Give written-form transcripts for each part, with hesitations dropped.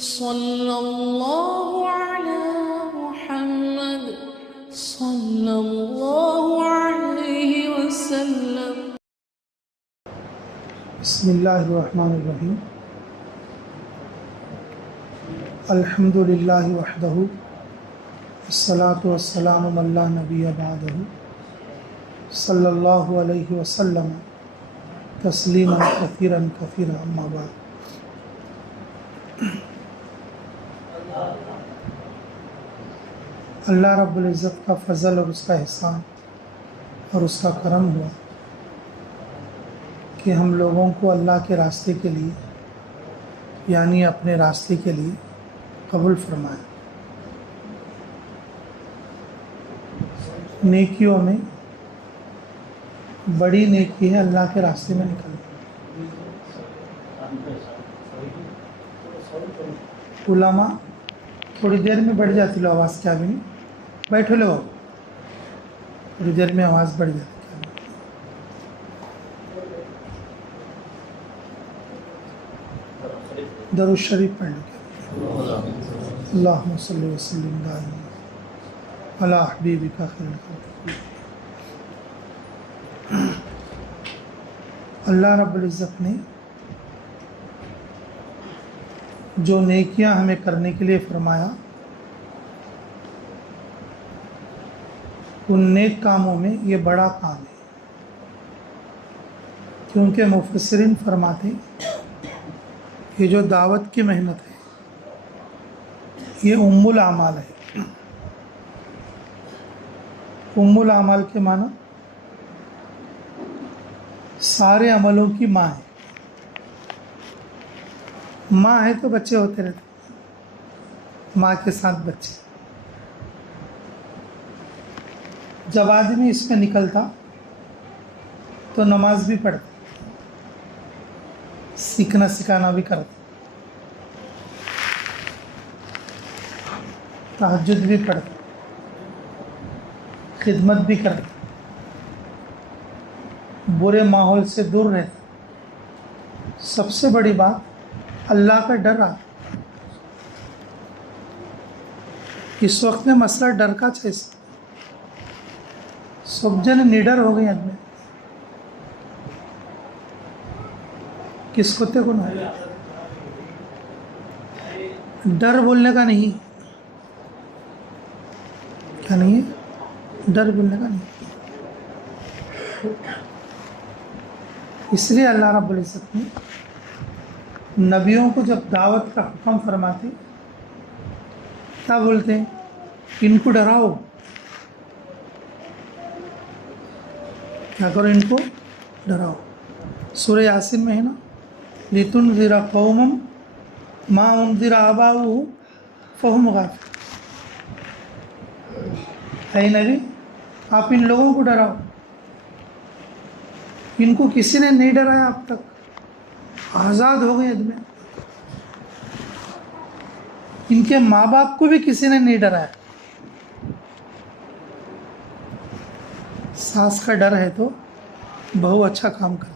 صلی اللہ علی محمد صلی اللہ علیہ وسلم۔ بسم اللہ الرحمن الرحیم۔ الحمد للہ وحدہ والصلاة والسلام من لا نبی بعدہ صلی اللہ علیہ وسلم تسلیما کثیرا کثیرا اما بعد۔ اللہ رب العزت کا فضل اور اس کا احسان اور اس کا کرم ہوا کہ ہم لوگوں کو اللہ کے راستے کے لیے یعنی اپنے راستے کے لیے قبول فرمایا۔ نیکیوں میں بڑی نیکی ہے اللہ کے راستے میں نکلنا۔ علماء تھوڑی دیر میں بڑھ جاتی لو آواز، کیا بھی نہیں بیٹھو لو، تھوڑی دیر میں آواز بڑھ جاتی۔ درود شریف پڑھ لو۔ اللہم صلی وسلم دائما علی حبیبک خیر الخلق۔ اللہ رب العزت نے جو نیکیاں ہمیں کرنے کے لیے فرمایا، ان نیک کاموں میں یہ بڑا کام ہے، کیونکہ مفسرین فرماتے یہ جو دعوت کی محنت ہے یہ ام الاعمال ہے۔ ام الاعمال کے معنی سارے عملوں کی ماں ہے۔ ماں ہے تو بچے ہوتے رہتے، ماں کے ساتھ بچے۔ جب آدمی اس میں نکلتا تو نماز بھی پڑھتا، سیکھنا سکھانا بھی کرتا، تہجد بھی پڑھتا، خدمت بھی کرتا، برے ماحول سے دور رہتا۔ سب سے بڑی بات اللہ کا ڈر آتا۔ اس وقت میں مسئلہ ڈر کا چیسا، سب جن نڈر ہو گئی آدمی، کس کتے کو نہ ڈر بولنے کا نہیں، کیا نہیں ہے، ڈر بولنے کا نہیں۔ اس لیے اللہ رب العزت نے نبیوں کو جب دعوت کا حکم فرماتے کیا بولتے ہیں؟ ان کو ڈراؤ، کیا کرو؟ ان کو ڈراؤ۔ سورہ یاسین میں ہے نا، لِتُنذِرَ قَوْمًا مَا أُنذِرَ آبَاؤُهُمْ فَهُمْ غَافِلُونَ۔ اے نبی آپ ان لوگوں کو ڈراؤ، ان کو کسی نے نہیں ڈرایا اب تک، آزاد ہو گئے آدمی۔ ان کے ماں باپ کو بھی کسی نے نہیں ڈرایا۔ ساس کا ڈر ہے تو بہو اچھا کام کرتی،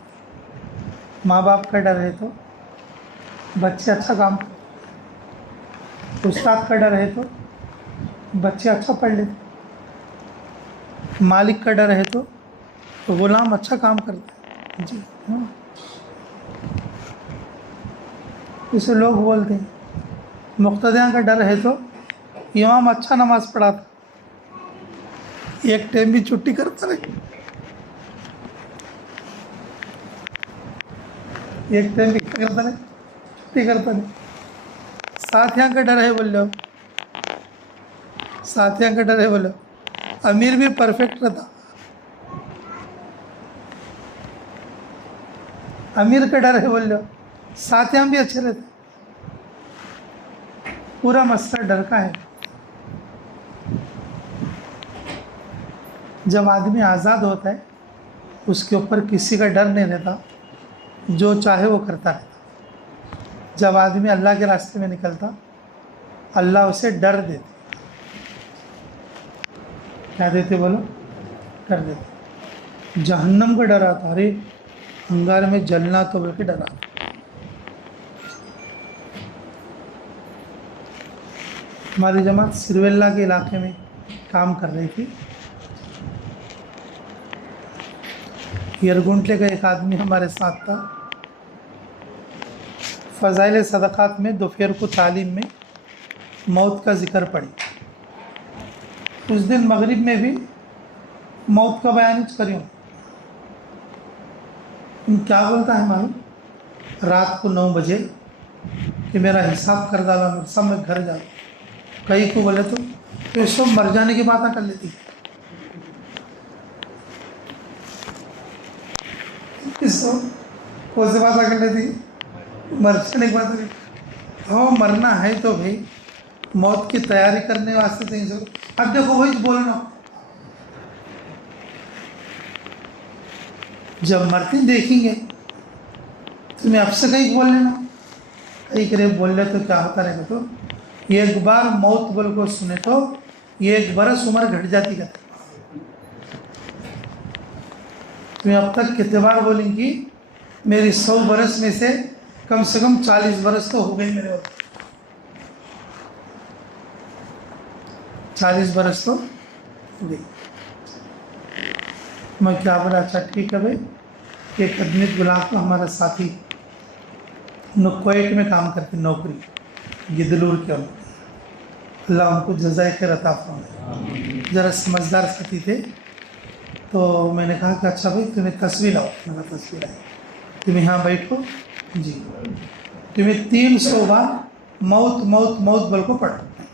ماں باپ کا ڈر ہے تو بچے اچھا کام کرتے، استاد کا ڈر ہے تو بچے اچھا پڑھ لیتے، مالک کا ڈر ہے تو غلام اچھا کام کرتے۔ جی ہاں، اسے لوگ بولتے ہیں۔ مقتدیان کا ڈر ہے تو امام اچھا نماز پڑھاتا، ایک ٹائم بھی چھٹی کرتا نہیں، ایک ٹائم بھی کیا کرتا نہیں، چھٹی کرتا نہیں۔ ساتھیاں کا ڈر ہے بول لو، ساتھیاں کا ڈر ہے بولو، امیر بھی پرفیکٹ رہتا، امیر کا ڈر ہے بول لو، ساتھیاں بھی اچھے رہتے۔ پورا مسئلہ ڈر کا ہے۔ جب آدمی آزاد ہوتا ہے اس کے اوپر کسی کا ڈر نہیں رہتا، جو چاہے وہ کرتا رہتا۔ جب آدمی اللہ کے راستے میں نکلتا اللہ اسے ڈر دیتے۔ کیا دیتے بولو؟ ڈر دیتے۔ جہنم کا ڈر آتا، ارے انگار میں جلنا تو بول کے ڈر آتا۔ ہماری جماعت سرویلا کے علاقے میں کام کر رہی تھی. یرگنٹلے کا ایک آدمی ہمارے ساتھ تھا. فضائل صدقات میں دوپہر کو تعلیم میں موت کا ذکر پڑی. اس دن مغرب میں بھی موت کا بیان کریوں. کیا بولتا ہے معلوم؟ رات کو 9 بجے کہ میرا حساب کر ڈالا، میرے سب میں گھر جاؤ. کئی کو بولے تو یہ سب مر جانے کی باتیں کر لیتی. کون سی باتیں کر لیتی؟ مر جانے کی باتیں. ہاں مرنا ہے تو بھائی موت کی تیاری کرنے واسطے تو ضرور. اب دیکھو وہی بولنا، جب مرتے دیکھیں گے تمہیں اب سے کہیں بول لینا. کئی کرے بول لے تو کیا ہوتا رہے گا. تو ایک بار موت بول کو سنے تو یہ 1 برس عمر گھٹ جاتی ہے. تمہیں اب تک کتنے بار بولیں گی میری 100 برس میں سے کم 40 برس تو ہو گئی میرے وقت. 40 برس تو ہو گئی. میں کیا بولا؟ اچھا ٹھیک ہے بھائی. ایک آدمی بلا کو ہمارا ساتھی کویت میں کام کرتے، نوکری گدلور کے. اللہ ان کو جزائے خیر عطا فرمائے. ذرا سمجھدار ساتھی تھے. تو میں نے کہا کہ اچھا بھائی تمہیں تصویر لاؤ. میں نے کہا تصویر آئی. تم یہاں بیٹھو جی. تمہیں 300 بار موت موت موت بول کو پڑھو.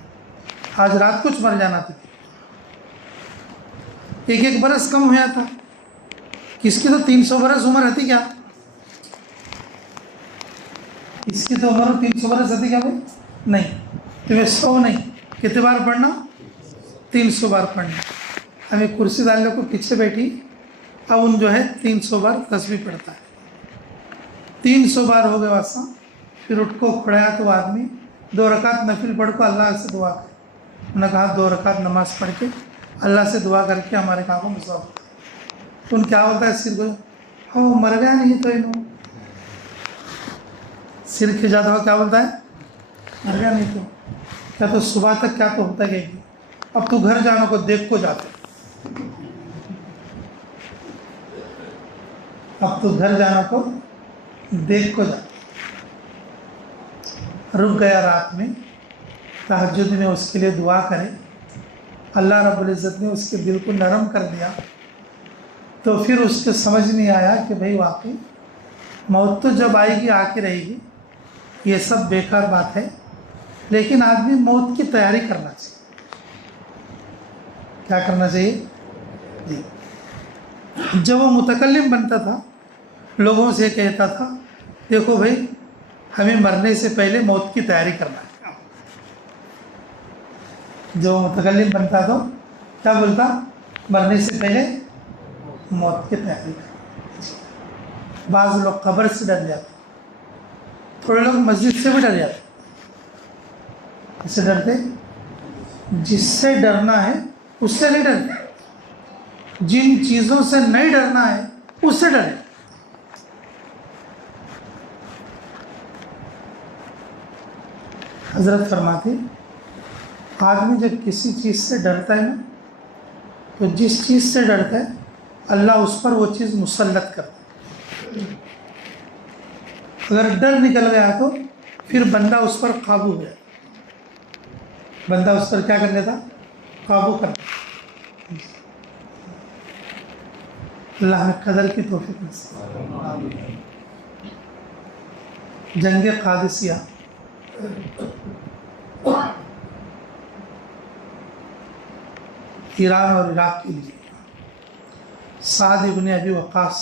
آج رات کچھ مر جانا تھا. 1 برس کم ہوا تھا. کس کی تو 300 برس عمر رہتی کیا؟ اس کی تو عمر 300 برس رہتی کیا بھائی؟ نہیں. تمہیں 100 نہیں، کتنے بار پڑھنا؟ 300 بار پڑھنا. ہمیں کرسی ڈالنے کو پیچھے بیٹھی. اب ان جو ہے 300 بار تسبیح پڑھتا ہے. 300 بار ہو گئے واسطہ. پھر اٹھ کو کھڑایا تو آدمی 2 رکعت نفل پڑھ کو اللہ سے دعا کر. انہوں نے کہا 2 رکعت نماز پڑھ کے اللہ سے دعا کر کے ہمارے کام کو مصاب. تو ان کیا ہوتا ہے سر کو ہاں مر گیا نہیں تو انہوں سر کھجاتا ہو. کیا بولتا ہے؟ مر گیا نہیں تو کیا تو صبح تک کیا تو ہوتا گئے گی. اب تو گھر جانا کو دیکھ کو جاتے. اب تو گھر جانا کو دیکھ کو جاتے. رک گیا رات میں تہجد میں اس کے لیے دعا کرے. اللہ رب العزت نے اس کے دل کو نرم کر دیا. تو پھر اس کو سمجھ نہیں آیا کہ بھائی واقعی موت تو جب آئے گی آ کے رہے گی. یہ سب بیکار بات ہے. لیکن آدمی موت کی تیاری کرنا چاہیے. کیا کرنا چاہیے جی؟ جب وہ متکلم بنتا تھا لوگوں سے کہتا تھا دیکھو بھائی ہمیں مرنے سے پہلے موت کی تیاری کرنا ہے. جو متکلم بنتا تو کیا بولتا؟ مرنے سے پہلے موت کی تیاری کرنا. بعض لوگ قبر سے ڈر جاتے، تھوڑے لوگ مسجد سے بھی ڈر جاتے. اس سے ڈرتے جس سے ڈرنا ہے اس سے نہیں ڈرتے. جن چیزوں سے نہیں ڈرنا ہے اس سے ڈرے. حضرت فرماتے آدمی جب کسی چیز سے ڈرتا ہے نا تو جس چیز سے ڈرتا ہے اللہ اس پر وہ چیز مسلط کرتا ہے. اگر ڈر نکل گیا تو پھر بندہ اس پر قابو ہو جاتا. بندہ اس پر کیا کر لیتا؟ قابو کرتا. اللہ میں قدر کی توفیق نصیب. جنگ قادسیہ ایران اور عراق کے لیے سعد ابن ابی وقاص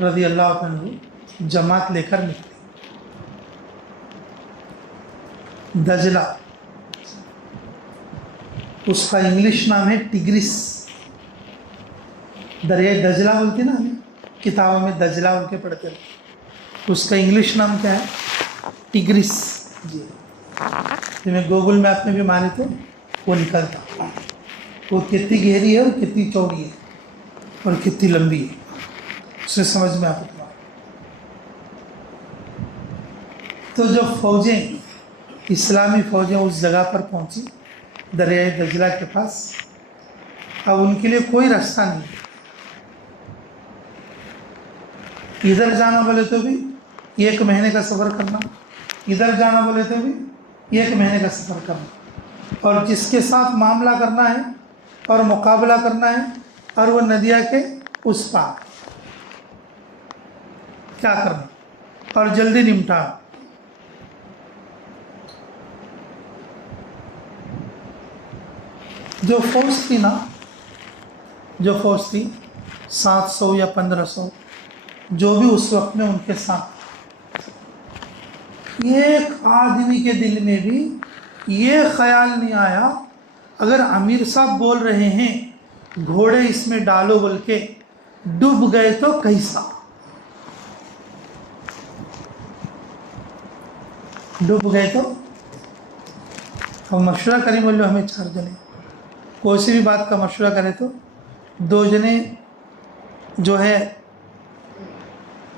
رضی اللہ عنہ جماعت لے کر نکلے. دجلہ اس کا انگلش نام ہے ٹگرس. دریائے دجلہ بولتی نا ہمیں کتابوں میں دجلہ ان کے پڑھتے ہیں. اس کا انگلش نام کیا ہے؟ ٹگرس جی. میں گوگل میپ میں بھی مارے تو وہ نکلتا. وہ کتنی گہری ہے اور کتنی چوڑی ہے اور کتنی لمبی ہے اسے سمجھ میں آتا. تو جب فوجیں اسلامی فوجیں اس جگہ پر پہنچی دریائے دجلہ کے پاس. اب ان کے لیے کوئی راستہ نہیں. ادھر جانا بولے تو بھی 1 مہینے کا سفر کرنا, ادھر جانا بولے تو بھی 1 مہینے کا سفر کرنا, اور جس کے ساتھ معاملہ کرنا ہے اور مقابلہ کرنا ہے اور وہ ندیہ کے اس پار, کیا کرنا, اور جلدی نمٹا. جو فوج تھی نا, جو فوج تھی 700 یا 1500, جو بھی اس وقت میں ان کے ساتھ, ایک آدمی کے دل میں بھی یہ خیال نہیں آیا اگر امیر صاحب بول رہے ہیں گھوڑے اس میں ڈالو بول کے, ڈوب گئے تو کیسا, ڈوب گئے تو. ہم مشورہ کریں بولے ہمیں 4 جنے, کوئی سی بھی بات کا مشورہ کرے تو 2 جنے جو ہے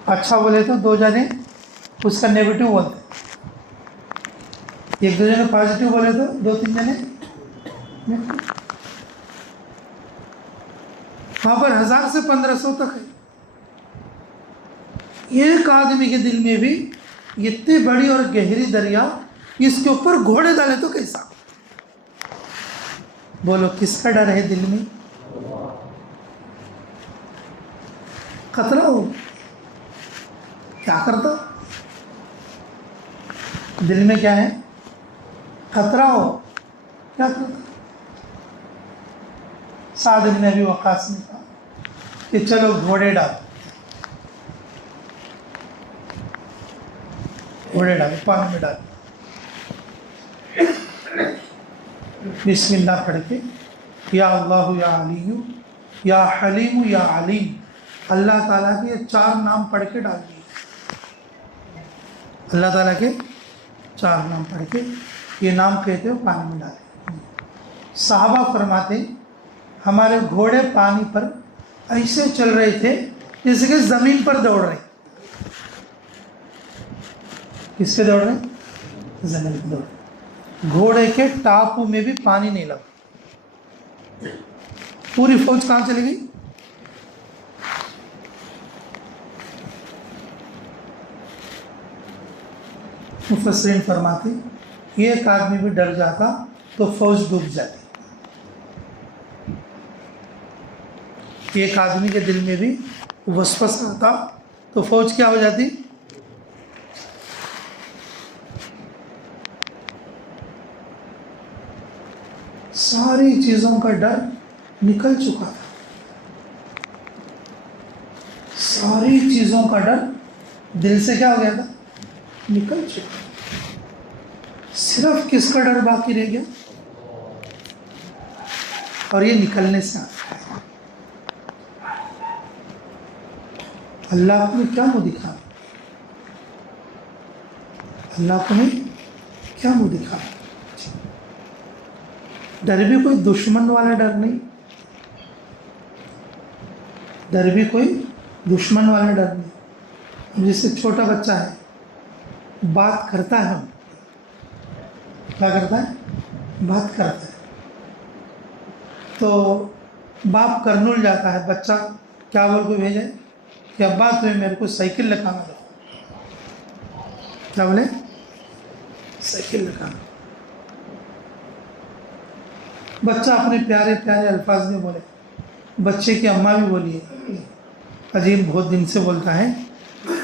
اچھا بولے تو 2 جنے اس کا نیگیٹو بولتے, 1-2 جنے پازیٹیو بولے تو 2-3 جنے. وہاں پر 1000 سے 1500 تک ہے. ایک آدمی کے دل میں بھی اتنی بڑی اور گہری دریا, اس کے اوپر گھوڑے ڈالے تو کیسا, بولو کس کا ڈر ہے دل میں؟ خطرہ ہو کیا کرتا, دل میں کیا ہے, خطرہ ہو کیا کرتا. سعد بن ابی وقاص نے کہا کہ چلو گھوڑے ڈالو, گھوڑے ڈالو, پانی میں ڈالو, بسم اللہ پڑھ کے یا اللہ یا علی یا حلیم یا علیم, اللہ تعالیٰ کے 4 نام پڑھ کے ڈال دیے. اللہ تعالیٰ کے 4 نام پڑھ کے یہ نام کہتے ہو پانی میں ڈالے. صحابہ فرماتے ہمارے گھوڑے پانی پر ایسے چل رہے تھے جیسے کہ زمین پر دوڑ رہے. کس سے دوڑ رہے؟ زمین پر دوڑ رہے. گھوڑے کے ٹاپو میں بھی پانی نہیں لگا. پوری فوج کہاں چلی گئی؟ مفسرین فرماتے ایک آدمی بھی ڈر جاتا تو فوج ڈوب جاتی. ایک آدمی کے دل میں بھی وسوسہ آتا تو فوج کیا ہو جاتی؟ ساری چیزوں کا ڈر نکل چکا تھا. ساری چیزوں کا ڈر دل سے کیا ہو گیا تھا؟ نکل چکا. صرف کس کا ڈر باقی رہ گیا؟ اور یہ نکلنے سے آتا ہے. اللہ کو کیا منہ دکھا, اللہ کو کیا منہ دکھا. ڈر بھی کوئی دشمن والا ڈر نہیں, ڈر بھی کوئی دشمن والا ڈر نہیں. جس سے چھوٹا بچہ ہے, بات کرتا ہے, ہم کیا کرتا ہے؟ بات کرتا ہے. تو باپ کرنول جاتا ہے, بچہ کیا بول کو بھیجے کہ ابا تمہیں میرے کو سائیکل لگانا دو. کیا بولے؟ سائیکل لگانا. بچہ اپنے پیارے پیارے الفاظ میں بولے. بچے کی اماں بھی بولی ہے, عجیب بہت دن سے بولتا ہے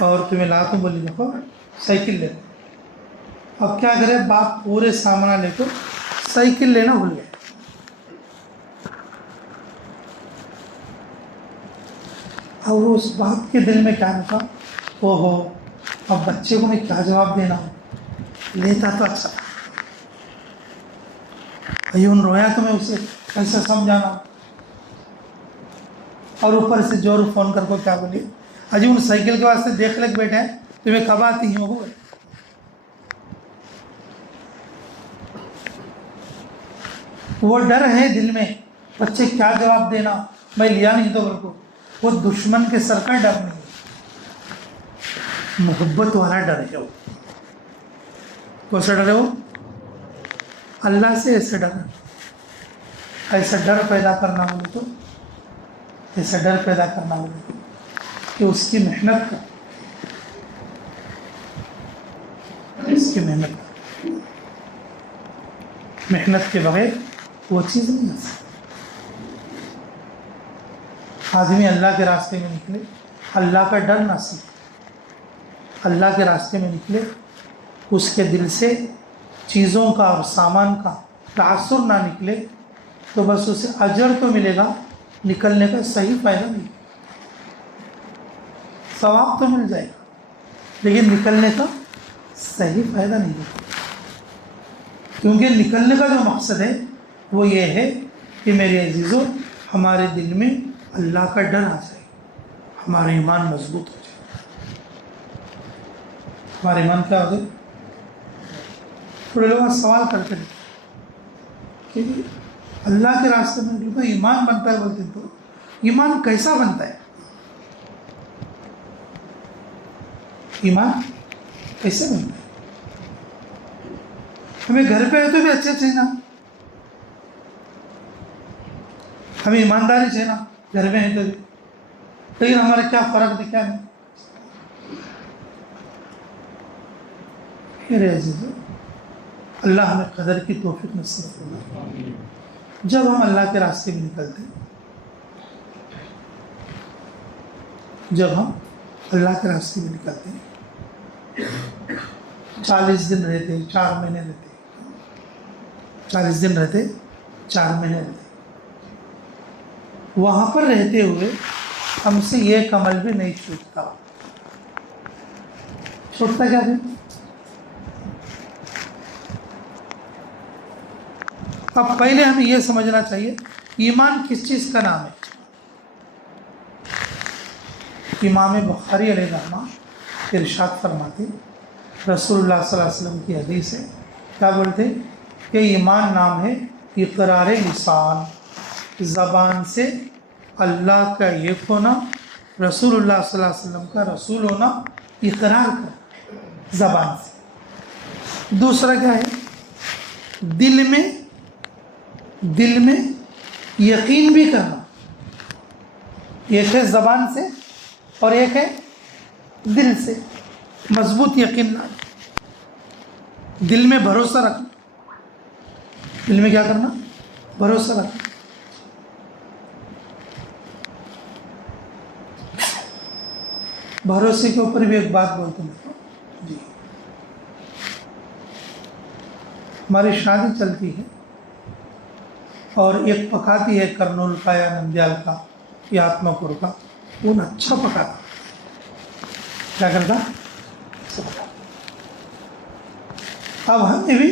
اور تمہیں لا تو بولی دیکھو سائیکل لے لو. اب کیا کرے باپ پورے سامان لے کر سائیکل لینا بھول گئے. اور اس باپ کے دل میں کیا رکھا, او ہو اب بچے کو میں کیا جواب دینا ہوں, لیتا تو اچھا تھا. ایون رویا تو میں اسے کیسا سمجھانا. اور اوپر سے جور فون کر کو کیا بولی, اجی ان سائیکل کے واسطے دیکھ لگ بیٹھے ہیں تمہیں کب آتی ہیں وہ. وہ ڈر ہے دل میں, بچے کیا جواب دینا, میں لیا نہیں تو گھر کو. وہ دشمن کے سر کا ڈر نہیں, محبت والا ڈر ہے. وہ کون سا ڈر ہے؟ وہ اللہ سے ایسے ڈر. ایسا ڈر پیدا کرنا بولے تو ایسا ڈر پیدا کرنا بولے تو کہ اس کی محنت کا محنت کے بغیر وہ چیز نہیں آ سکتی. آدمی اللہ کے راستے میں نکلے، اللہ کا ڈر نہ سیکھے، اللہ کے راستے میں نکلے، اس کے دل سے چیزوں کا اور سامان کا تعصر نہ نکلے تو بس اسے اجر تو ملے گا، نکلنے کا صحیح فائدہ نہیں، ثواب تو مل جائے گا لیکن نکلنے کا صحیح فائدہ نہیں ہوگا. کیونکہ نکلنے کا جو مقصد ہے وہ یہ ہے کہ میرے عزیزوں ہمارے دل میں اللہ کا ڈر آ جائے، ہمارا ایمان مضبوط ہو جائے. ہمارا ایمان کیا ہو جائے؟ تھوڑے لوگ سوال کرتے ہیں کہ اللہ کے راستے میں تو ایمان بنتا ہے، بولتے ہیں تو ایمان کیسا بنتا ہے؟ ایمان کیسے بنتا ہے؟ ہمیں گھر پہ ہے تو بھی اچھا چاہیے نا، ہمیں ایمانداری چاہیے نا گھر میں ہے تو بھی، لیکن ہمارا کیا فرق دکھا نہیں. میرے عزیزو اللہ ہمیں قدر کی توفیق نصیب فرمائے. جب ہم اللہ کے راستے میں نکلتے ہیں، جب ہم اللہ کے راستے میں نکلتے ہیں 40 دن رہتے، 4 مہینے رہتے، 40 دن رہتے، 4 مہینے رہتے، وہاں پر رہتے ہوئے ہم سے ایک عمل بھی نہیں چھوٹتا. چھوٹتا کیا ہے؟ اب پہلے ہمیں یہ سمجھنا چاہیے ایمان کس چیز کا نام ہے. امام بخاری علیہ الرحمہ ارشاد فرماتے، رسول اللہ صلی اللہ علیہ وسلم کی حدیث ہے، کیا بولتے کہ ایمان نام ہے اقرار لسان، زبان سے اللہ کا ایک ہونا، رسول اللہ صلی اللہ علیہ وسلم کا رسول ہونا، اقرار کرنا زبان سے. دوسرا کیا ہے؟ دل میں یقین بھی کرنا. ایک ہے زبان سے اور ایک ہے دل سے، مضبوط یقین نہ، دل میں بھروسہ رکھنا. دل میں کیا کرنا؟ بھروسہ رکھنا. بھروسے کے اوپر بھی ایک بات بولتے ہیں جی. ہماری شادی چلتی ہے اور ایک پکاتی ہے کرنول کا یا نندیال کا یا آتماپور کا، وہ اچھا پکاتا. کیا کرتا؟ اب ہم نے بھی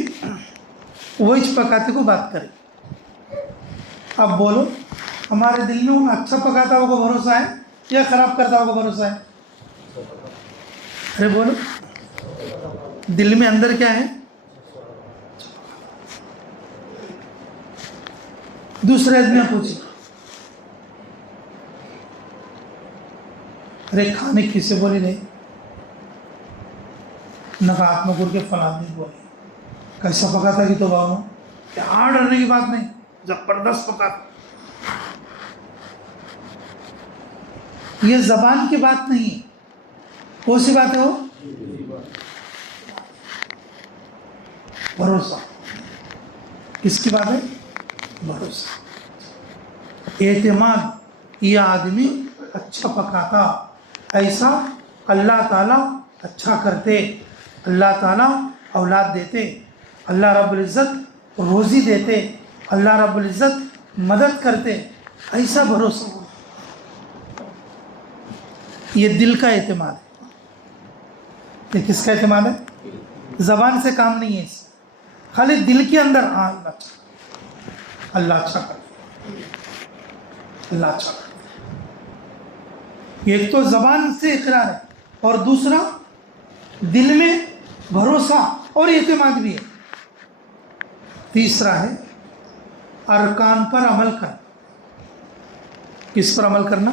وہی پکاتے کو بات کریں. اب بولو ہمارے دل میں وہ اچھا پکاتا ہوا کو بھروسہ ہے یا خراب کرتا ہوا کو بھروسہ ہے؟ ارے بولو، دل میں اندر کیا ہے؟ دوسرے آدمی پوچھے ارے کھانے کسے بولی نہیں، نفاق مگر کے فلاں نہیں بولی، کیسا پکاتا کہ تو باؤ یہاں ڈرنے کی بات نہیں، زبردست پکاتا. یہ زبان کی بات نہیں ہے، کون سی بات ہے وہ؟ بھروسہ. کس کی بات ہے؟ بھروسہ، اعتماد. یہ آدمی اچھا پکاتا، ایسا اللہ تعالیٰ اچھا کرتے، اللہ تعالیٰ اولاد دیتے، اللہ رب العزت روزی دیتے، اللہ رب العزت مدد کرتے، ایسا بھروسہ. یہ دل کا اعتماد ہے. یہ کس کا اعتماد ہے؟ زبان سے کام نہیں ہے، خالی دل کے اندر اللہ اچھا کرتے، اللہ اچھا کرتے. ایک تو زبان سے اقرار ہے اور دوسرا دل میں بھروسہ اور اعتماد بھی ہے. تیسرا ہے ارکان پر عمل کرنا. کس پر عمل کرنا؟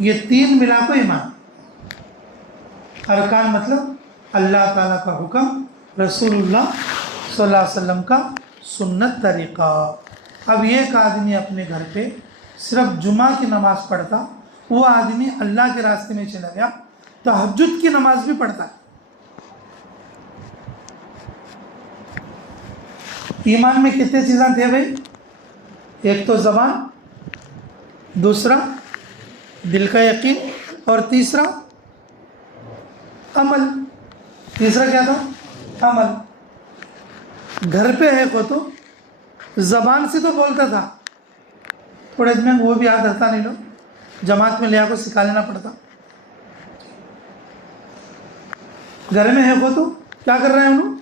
یہ 3 ملا کو ایمان. ارکان مطلب اللہ تعالیٰ کا حکم، رسول اللہ صلی اللہ علیہ وسلم کا سنت طریقہ، اب ایک آدمی اپنے گھر پہ صرف جمعہ کی نماز پڑھتا، وہ آدمی اللہ کے راستے میں چلا گیا، تہجد کی نماز بھی پڑھتا ہے۔ ایمان میں کتنے چیزاں تھے بھائی؟ ایک تو زبان، دوسرا دل کا یقین، اور تیسرا عمل۔ تیسرا کیا تھا؟ عمل۔ گھر پہ ہے کو تو زبان سے تو بولتا تھا، تھوڑے دن میں وہ بھی یاد رہتا نہیں، لوگ جماعت میں لے آ کو سکھا لینا پڑتا۔ گھر میں ہے کو تو کیا کر رہے ہیں انہوں؟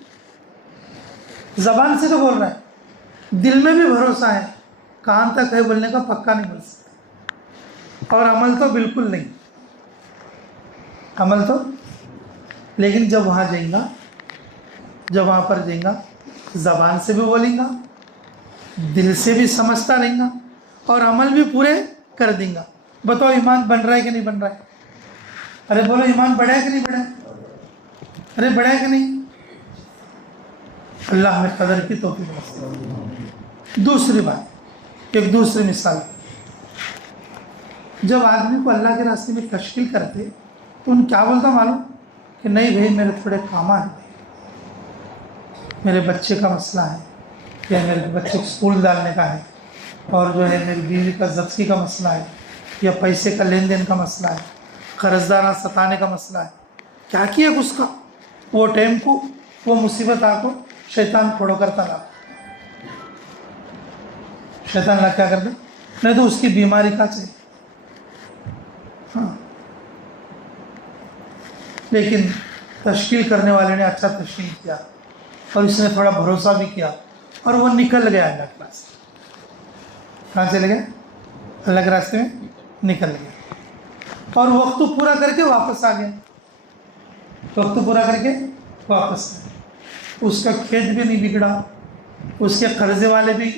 زبان سے تو بول رہا ہے، دل میں بھی بھروسہ ہے، کان تک ہے بولنے کا، پکا نہیں بول سکتا، اور عمل تو بالکل نہیں، عمل تو۔ لیکن جب وہاں جائیں گا، جب وہاں پر جائیں گا، زبان سے بھی بولیں گا، دل سے بھی سمجھتا رہیں گا، اور عمل بھی پورے کر دیں گا۔ بتاؤ ایمان بن رہا ہے کہ نہیں بن رہا ہے؟ ارے بولو ایمان بڑھا ہے کہ نہیں بڑھا ہے؟ ارے بڑھا ہے کہ نہیں؟ اللہ میں قدر کی توفیق نصیب۔ دوسری بات، ایک دوسری مثال، جب آدمی کو اللہ کے راستے میں تشکیل کرتے تو ان کیا بولتا معلوم؟ کہ نہیں بھائی میرے تھوڑے کام ہیں، میرے بچے کا مسئلہ ہے، یا میرے بچے کو اسکول ڈالنے کا ہے، اور جو ہے میری بیوی کا زچگی کا مسئلہ ہے، یا پیسے کا لین دین کا مسئلہ ہے، قرض دارہ ستانے کا مسئلہ ہے۔ کیا کیا اس کا؟ وہ ٹائم کو وہ مصیبت آ کو شیطان پھوڑو کرتا رہا، شیطان اللہ کیا کرتا؟ نہیں تو اس کی بیماری کا چاہیے۔ ہاں، لیکن تشکیل کرنے والے نے اچھا تشکیل کیا، اور اس نے تھوڑا بھروسہ بھی کیا، اور وہ نکل گیا اللہ کے راستے۔ کہاں چلے گئے؟ اللہ کے راستے میں نکل گیا، اور وقت پورا کر کے واپس آ گیا، وقت پورا کر کے واپس آ گیا۔ اس کا کھیت بھی نہیں بگڑا، اس کے قرضے والے بھی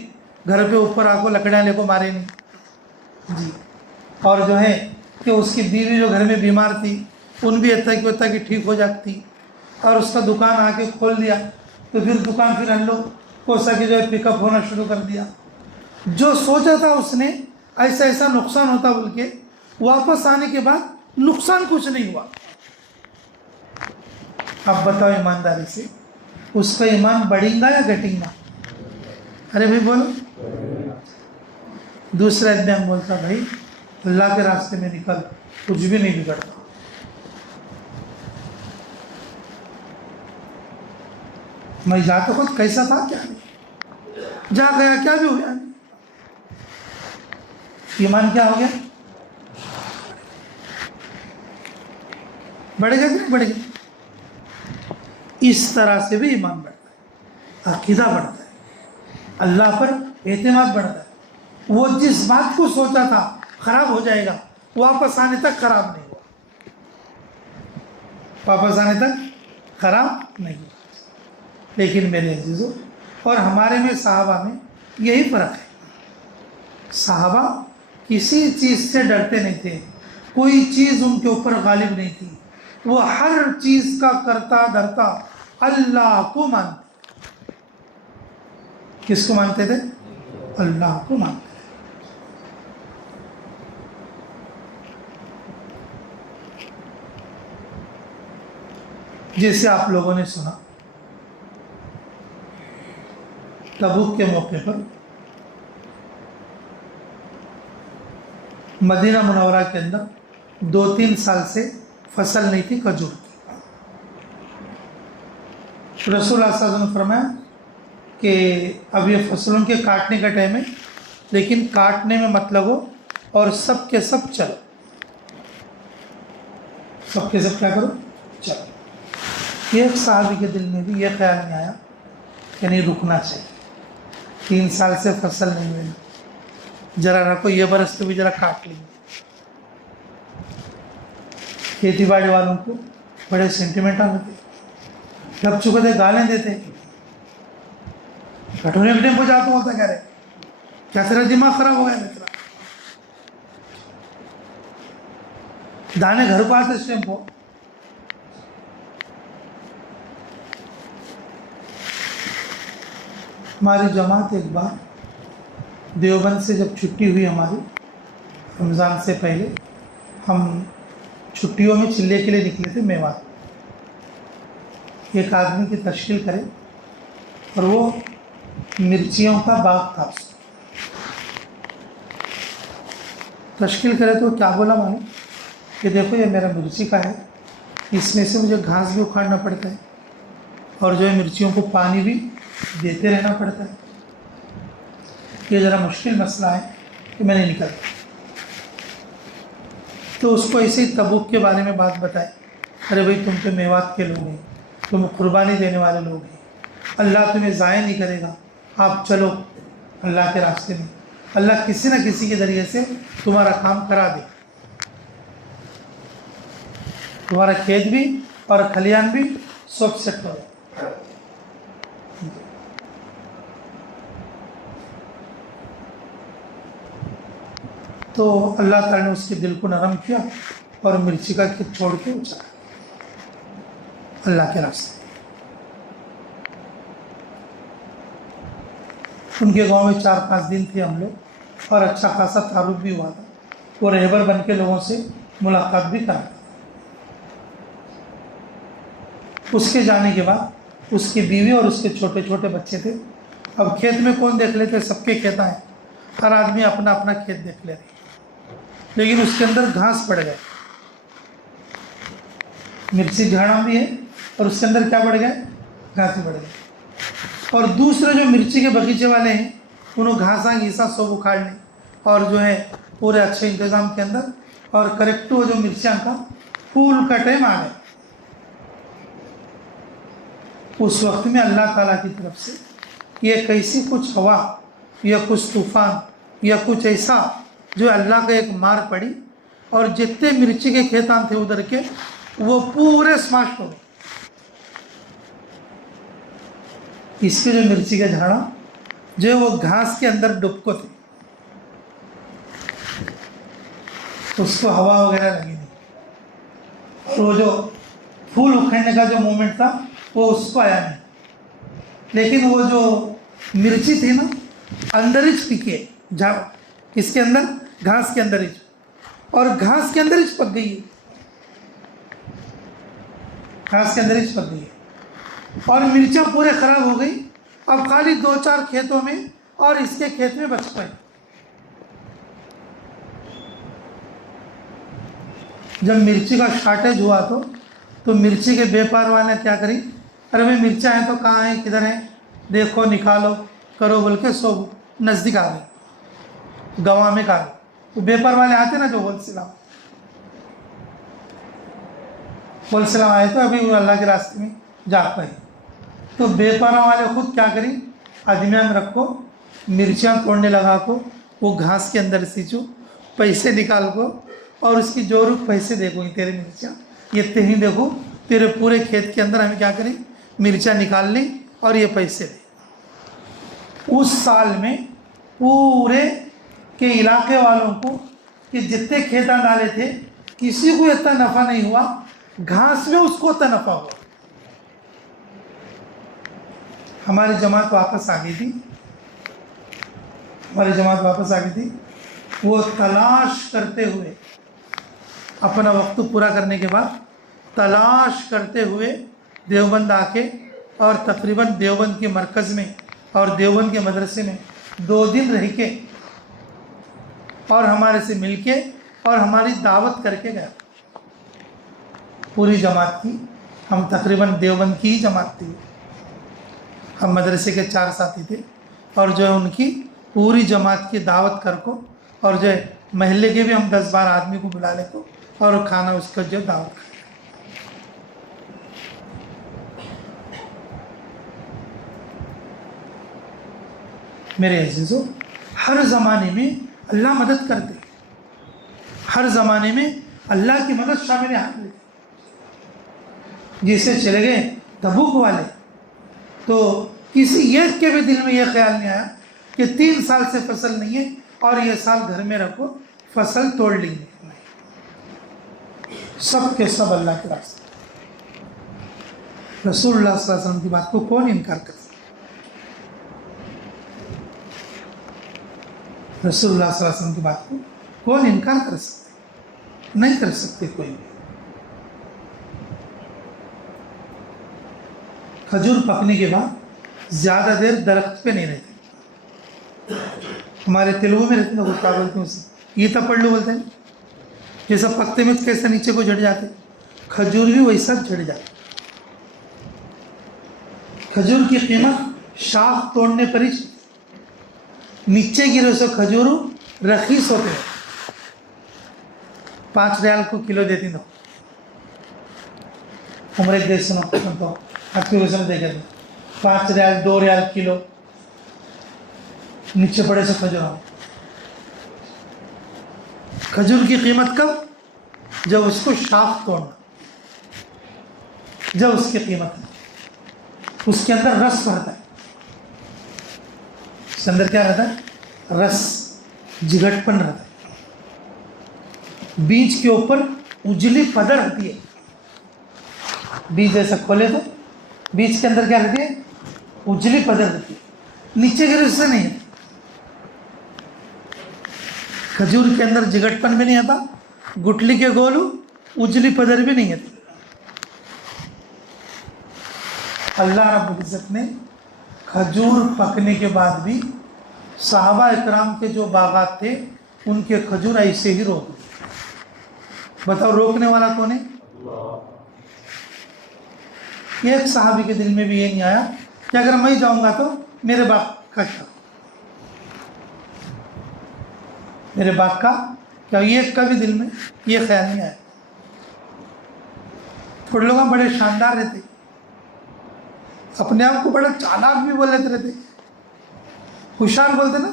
گھر پہ اوپر آ کو لکڑیاں لے کو مارے نہیں جی، اور جو ہے کہ اس کی بیوی جو گھر میں بیمار تھی ان بھی اتنا کہ ٹھیک ہو جاتی، اور اس کا دکان آ کے کھول دیا، تو پھر دکان پھر ہم لوگ کوسا کہ جو ہے پک اپ ہونا شروع کر دیا۔ جو سوچا تھا اس نے ایسا ایسا نقصان ہوتا بول کے، واپس آنے کے بعد نقصان کچھ نہیں ہوا۔ اب بتاؤ ایمانداری سے اس کا ایمان بڑھیں گا یا گھٹیں گا؟ ارے بھائی بولو۔ دوسرا ادم بولتا بھائی اللہ کے راستے میں نکل، کچھ بھی نہیں بگڑتا۔ میں جاتا خود کیسا تھا کیا نہیں، جا گیا کیا بھی ہوا نہیں، ایمان کیا ہو گیا؟ بڑھے گا کہ نہیں بڑھے گا؟ اس طرح سے بھی ایمان بڑھتا ہے، عقیدہ بڑھتا ہے، اللہ پر اعتماد بڑھتا ہے۔ وہ جس بات کو سوچا تھا خراب ہو جائے گا، واپس آنے تک خراب نہیں ہوا، واپس آنے تک خراب نہیں ہوا۔ لیکن میرے عزیزوں، اور ہمارے میں صحابہ میں یہی فرق ہے، صحابہ کسی چیز سے ڈرتے نہیں تھے، کوئی چیز ان کے اوپر غالب نہیں تھی، وہ ہر چیز کا کرتا دھرتا اللہ کو مانتے۔ کس کو مانتے تھے؟ اللہ کو مانتے تھے۔ جیسے آپ لوگوں نے سنا تبوک کے موقع پر مدینہ منورہ کے اندر 2-3 سال سے فصل نہیں تھی کھجور کی۔ رسول اللہ صلی اللہ علیہ وسلم نے فرمایا کہ اب یہ فصلوں کے کاٹنے کا ٹائم ہے، لیکن کاٹنے میں مت لگو، اور سب کے سب چلو، سب کے سب کیا کرو؟ چلو۔ ایک صحابی کے دل میں بھی یہ خیال نہیں آیا کہ نہیں رکنا چاہیے، 3 سال سے فصل نہیں ہوئی، ذرا رکھو، یہ برس تو بھی ذرا کاٹ لیں گے۔ کھیتی باڑی والوں کو بڑے سینٹیمنٹل ہوتے، جب چکے گالیں دیتے، کٹونے کے ٹائم پہ جاتا ہوتا کہہ رہے کیا تیرا دماغ خراب ہو گیا تیرا، دانے گھر کو آتے اس ٹائم پہ۔ ہماری جماعت ایک بار دیوبند سے جب چھٹی ہوئی ہماری رمضان سے پہلے، ہم چھٹیوں میں چلے کے لیے نکلے تھے میوات۔ ایک آدمی کی تشکیل کرے اور وہ مرچیوں کا باغ تھا، تشکیل کرے تو کیا بولا معلوم کہ دیکھو یہ میرا مرچی کا ہے، اس میں سے مجھے گھاس بھی اکھاڑنا پڑتا ہے اور جو ہے مرچیوں کو پانی بھی دیتے رہنا پڑتا ہے، یہ ذرا مشکل مسئلہ ہے کہ میں نہیں نکلتا۔ تو اس کو ایسے ہی تبوک کے بارے میں بات بتائی، ارے بھائی تم تو میوات کے لوگ ہیں، تم قربانی دینے والے لوگ ہیں، اللہ تمہیں ضائع نہیں کرے گا، آپ چلو اللہ کے راستے میں، اللہ کسی نہ کسی کے ذریعے سے تمہارا کام کرا دے، تمہارا کھیت بھی اور کھلیان بھی سب سیٹ ہو جائے۔ تو اللہ تعالیٰ نے اس کے دل کو نرم کیا اور مرچی کا کھیت چھوڑ کے اچھا اللہ کے راستے۔ ان کے گاؤں میں 4-5 دن تھے ہم لوگ اور اچھا خاصا تعارف بھی ہوا تھا، وہ رہبر بن کے لوگوں سے ملاقات بھی کرتا تھا۔ اس کے جانے کے بعد اس کی بیوی اور اس کے چھوٹے چھوٹے بچے تھے۔ اب کھیت میں کون دیکھ لیتے، سب کے کھیت ہیں، ہر آدمی اپنا اپنا کھیت دیکھ لے رہے، لیکن اس کے اندر گھاس پڑ گئے، مرچی جھاڑا بھی ہے اور اس کے اندر کیا پڑ گئے، گھاس بھی پڑ گئے، اور دوسرے جو مرچی کے باغیچے والے ہیں انہوں گھاساں گھیسا سب اکھاڑ لیں اور جو ہے پورے اچھے انتظام کے اندر، اور کریکٹ وہ جو مرچیاں کا پھول کا ٹائم آ گیا۔ اس وقت میں اللہ تعالیٰ کی طرف سے یہ کیسی کچھ ہوا یا کچھ طوفان یا کچھ ایسا جو اللہ کا ایک مار پڑی، اور جتنے مرچی کے کھیتان تھے ادھر کے وہ پورے سماشٹ ہو گئے۔ اس کے جو مرچی کے جھاڑا جو وہ گھاس کے اندر ڈبکو تھے، اس کو ہوا وغیرہ لگی نہیں، اور وہ جو پھول اکھڑنے کا جو مومنٹ تھا وہ اس کو آیا نہیں، لیکن وہ جو مرچی تھی نا اندر ہی پکے جھاڑ، اس کے اندر گھاس کے اندر ہی، اور گھاس کے اندر ہی پک گئی ہے، گھاس کے اندر ہی پک گئی ہے، اور مرچاں پورے خراب ہو گئی۔ اب خالی 2-4 کھیتوں میں اور اس کے کھیت میں بچ پائے۔ جب مرچی کا شارٹیج ہوا تو مرچی کے بیپار والے کیا کری، ارے بھائی مرچیں ہیں تو کہاں ہیں، کدھر ہیں، دیکھو نکالو کرو بول کے سو نزدیک آ گئے، گواہ میں کہا تو بیپار والے آتے نا جو ہول سلام آئے تو ابھی وہ اللہ کے راستے میں جا پائے، تو بیپاروں والے خود کیا کری، آدمیان رکھو مرچیاں توڑنے لگا کو، وہ گھاس کے اندر سیچو پیسے نکال کو، اور اس کی جو روپ پیسے دیکھو تیرے مرچیاں یہ تہیں دیکھو تیرے پورے کھیت کے اندر ہمیں کیا کریں، مرچیاں نکال لیں اور یہ پیسے دیں۔ اس سال میں پورے کے علاقے والوں کو کہ جتنے کھیتان ڈالے تھے کسی کو اتنا نفع نہیں ہوا، گھاس میں اس کو اتنا نفع ہوا۔ ہماری جماعت واپس آ گئی تھی، وہ تلاش کرتے ہوئے اپنا وقت پورا کرنے کے بعد تلاش کرتے ہوئے دیوبند آ کے، اور تقریباً دیوبند کے مرکز میں اور دیوبند کے مدرسے میں 2 دن رہ کے اور ہمارے سے مل کے اور ہماری دعوت کر کے گیا۔ پوری جماعت تھی، ہم تقریباً دیوبند کی ہی جماعت تھی، ہم مدرسے کے 4 ساتھی تھے، اور جو ہے ان کی پوری جماعت کی دعوت کر کو، اور جو ہے محلے کے بھی ہم 10-12 آدمی کو بلا لے کو اور کھانا اس کا جو دعوت کر۔ میرے عزیزو، ہر زمانے میں اللہ مدد کرتے، ہر زمانے میں اللہ کی مدد شامل ہاتھ لیتے۔ جسے چلے گئے تبوک والے تو کسی ایک کے بھی دل میں یہ خیال نہیں آیا کہ 3 سال سے فصل نہیں ہے اور یہ سال گھر میں رکھو فصل توڑ لیں گے، سب کے سب اللہ کے راستے۔ رسول اللہ صلی اللہ علیہ وسلم کی بات کو کون انکار کر سکتا؟ رسول اللہ صلی اللہ علیہ وسلم کی بات کو کون انکار کر سکتے؟ نہیں کر سکتے کوئی بھی۔ کھجور پکنے کے بعد زیادہ دیر درخت پہ نہیں رہتے۔ ہمارے تیلگو میں رہتے ہیں، وہ کیا بولتے ہیں اسے، یہ تو پڑھ لو بولتے ہیں، جیسا پکتے میں کیسے نیچے کو جھڑ جاتے، کھجور بھی ویسا جھڑ جاتے۔ کھجور کی قیمت شاخ توڑنے پر ہی نیچے گرے سو کھجور رخیص ہوتے ہیں، 5 ریال کو کلو دیتی دو۔ ہمارے دیش سنو تو آپ کے ویسے میں دیکھے تھے 5 ریال 2 ریال کلو نیچے پڑے سے کھجور۔ کھجور کی قیمت کب؟ جب اس کو شاخ توڑنا، جب اس کی قیمت ہے، اس کے اندر رس بھرتا ہے، اس کے اندر کیا رہتا ہے؟ رس، جگٹ پن رہتا ہے، بیج کے اوپر اجلی پدر رہتی ہے۔ بیج ایسا کھولے تو بیج کے اندر کیا رہتی ہے؟ اجلی پدر رہتی ہے، نیچے گرے اس سے نہیں ہے۔ کھجور کے اندر جگٹ پن بھی نہیں آتا، گٹلی کے گولو اجلی پدر بھی نہیں آتی۔ اللہ رب العزت نے کھجور پکنے کے بعد بھی صحابہ اکرام کے جو باغات تھے ان کے کھجور ایسے ہی روک دیے۔ بتاؤ روکنے والا کون ہے؟ ایک صحابی کے دل میں بھی یہ نہیں آیا کہ اگر میں جاؤں گا تو میرے باغ کا کیا، میرے باغ کا کیا، یہ کبھی دل میں یہ خیال نہیں آیا۔ تھوڑے لوگ بڑے شاندار رہتے، اپنے آپ کو بڑا چالاک بھی بول لیتے رہتے، ہوشیار بولتے نا۔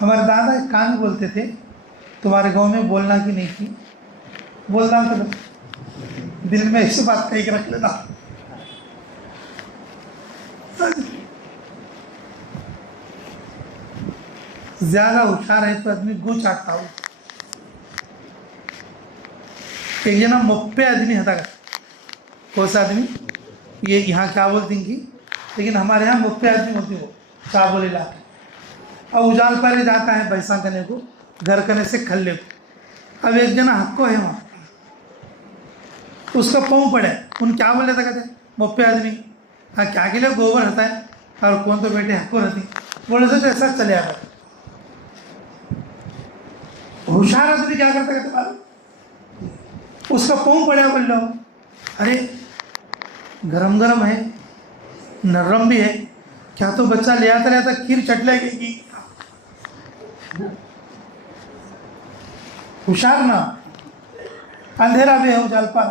ہمارے دادا ایک کہانی بولتے تھے، تمہارے گاؤں میں بولنا کی نہیں کی، بولنا تو دل میں ایسی بات کہی کے رکھ لینا۔ زیادہ ہوشیار ہے تو آدمی گو چاٹتا ہو۔ کہ یہ نا مپے آدمی ہتا گا، کون سا آدمی، یہ یہاں کیا بولتی ہیں کی، لیکن ہمارے یہاں مپے آدمی ہوتی ہو، چاول علاقے۔ اب اجال پر جاتا ہے بیسا کرنے کو، گھر کرنے سے کھلے کو۔ اب ایک جنا حق کو ہے وہاں، اس کا پاؤں پڑے، ان کیا بولے تھا کہتے ہیں مپے آدمی، ہاں کیا کے لیے گوبر ہوتا ہے اور کون تو بیٹے حق کو رہتی، بولے تو ایسا چلے آتا۔ ہوشیار آدمی کیا کرتا کہتے معلوم، اس کا پاؤں پڑے بول لو، ارے گرم گرم ہے، نرم بھی ہے، کیا تو بچہ لے آتا کھیر چٹ لے گی۔ ہوشیار نا، اندھیرا بھی ہے اجال پر،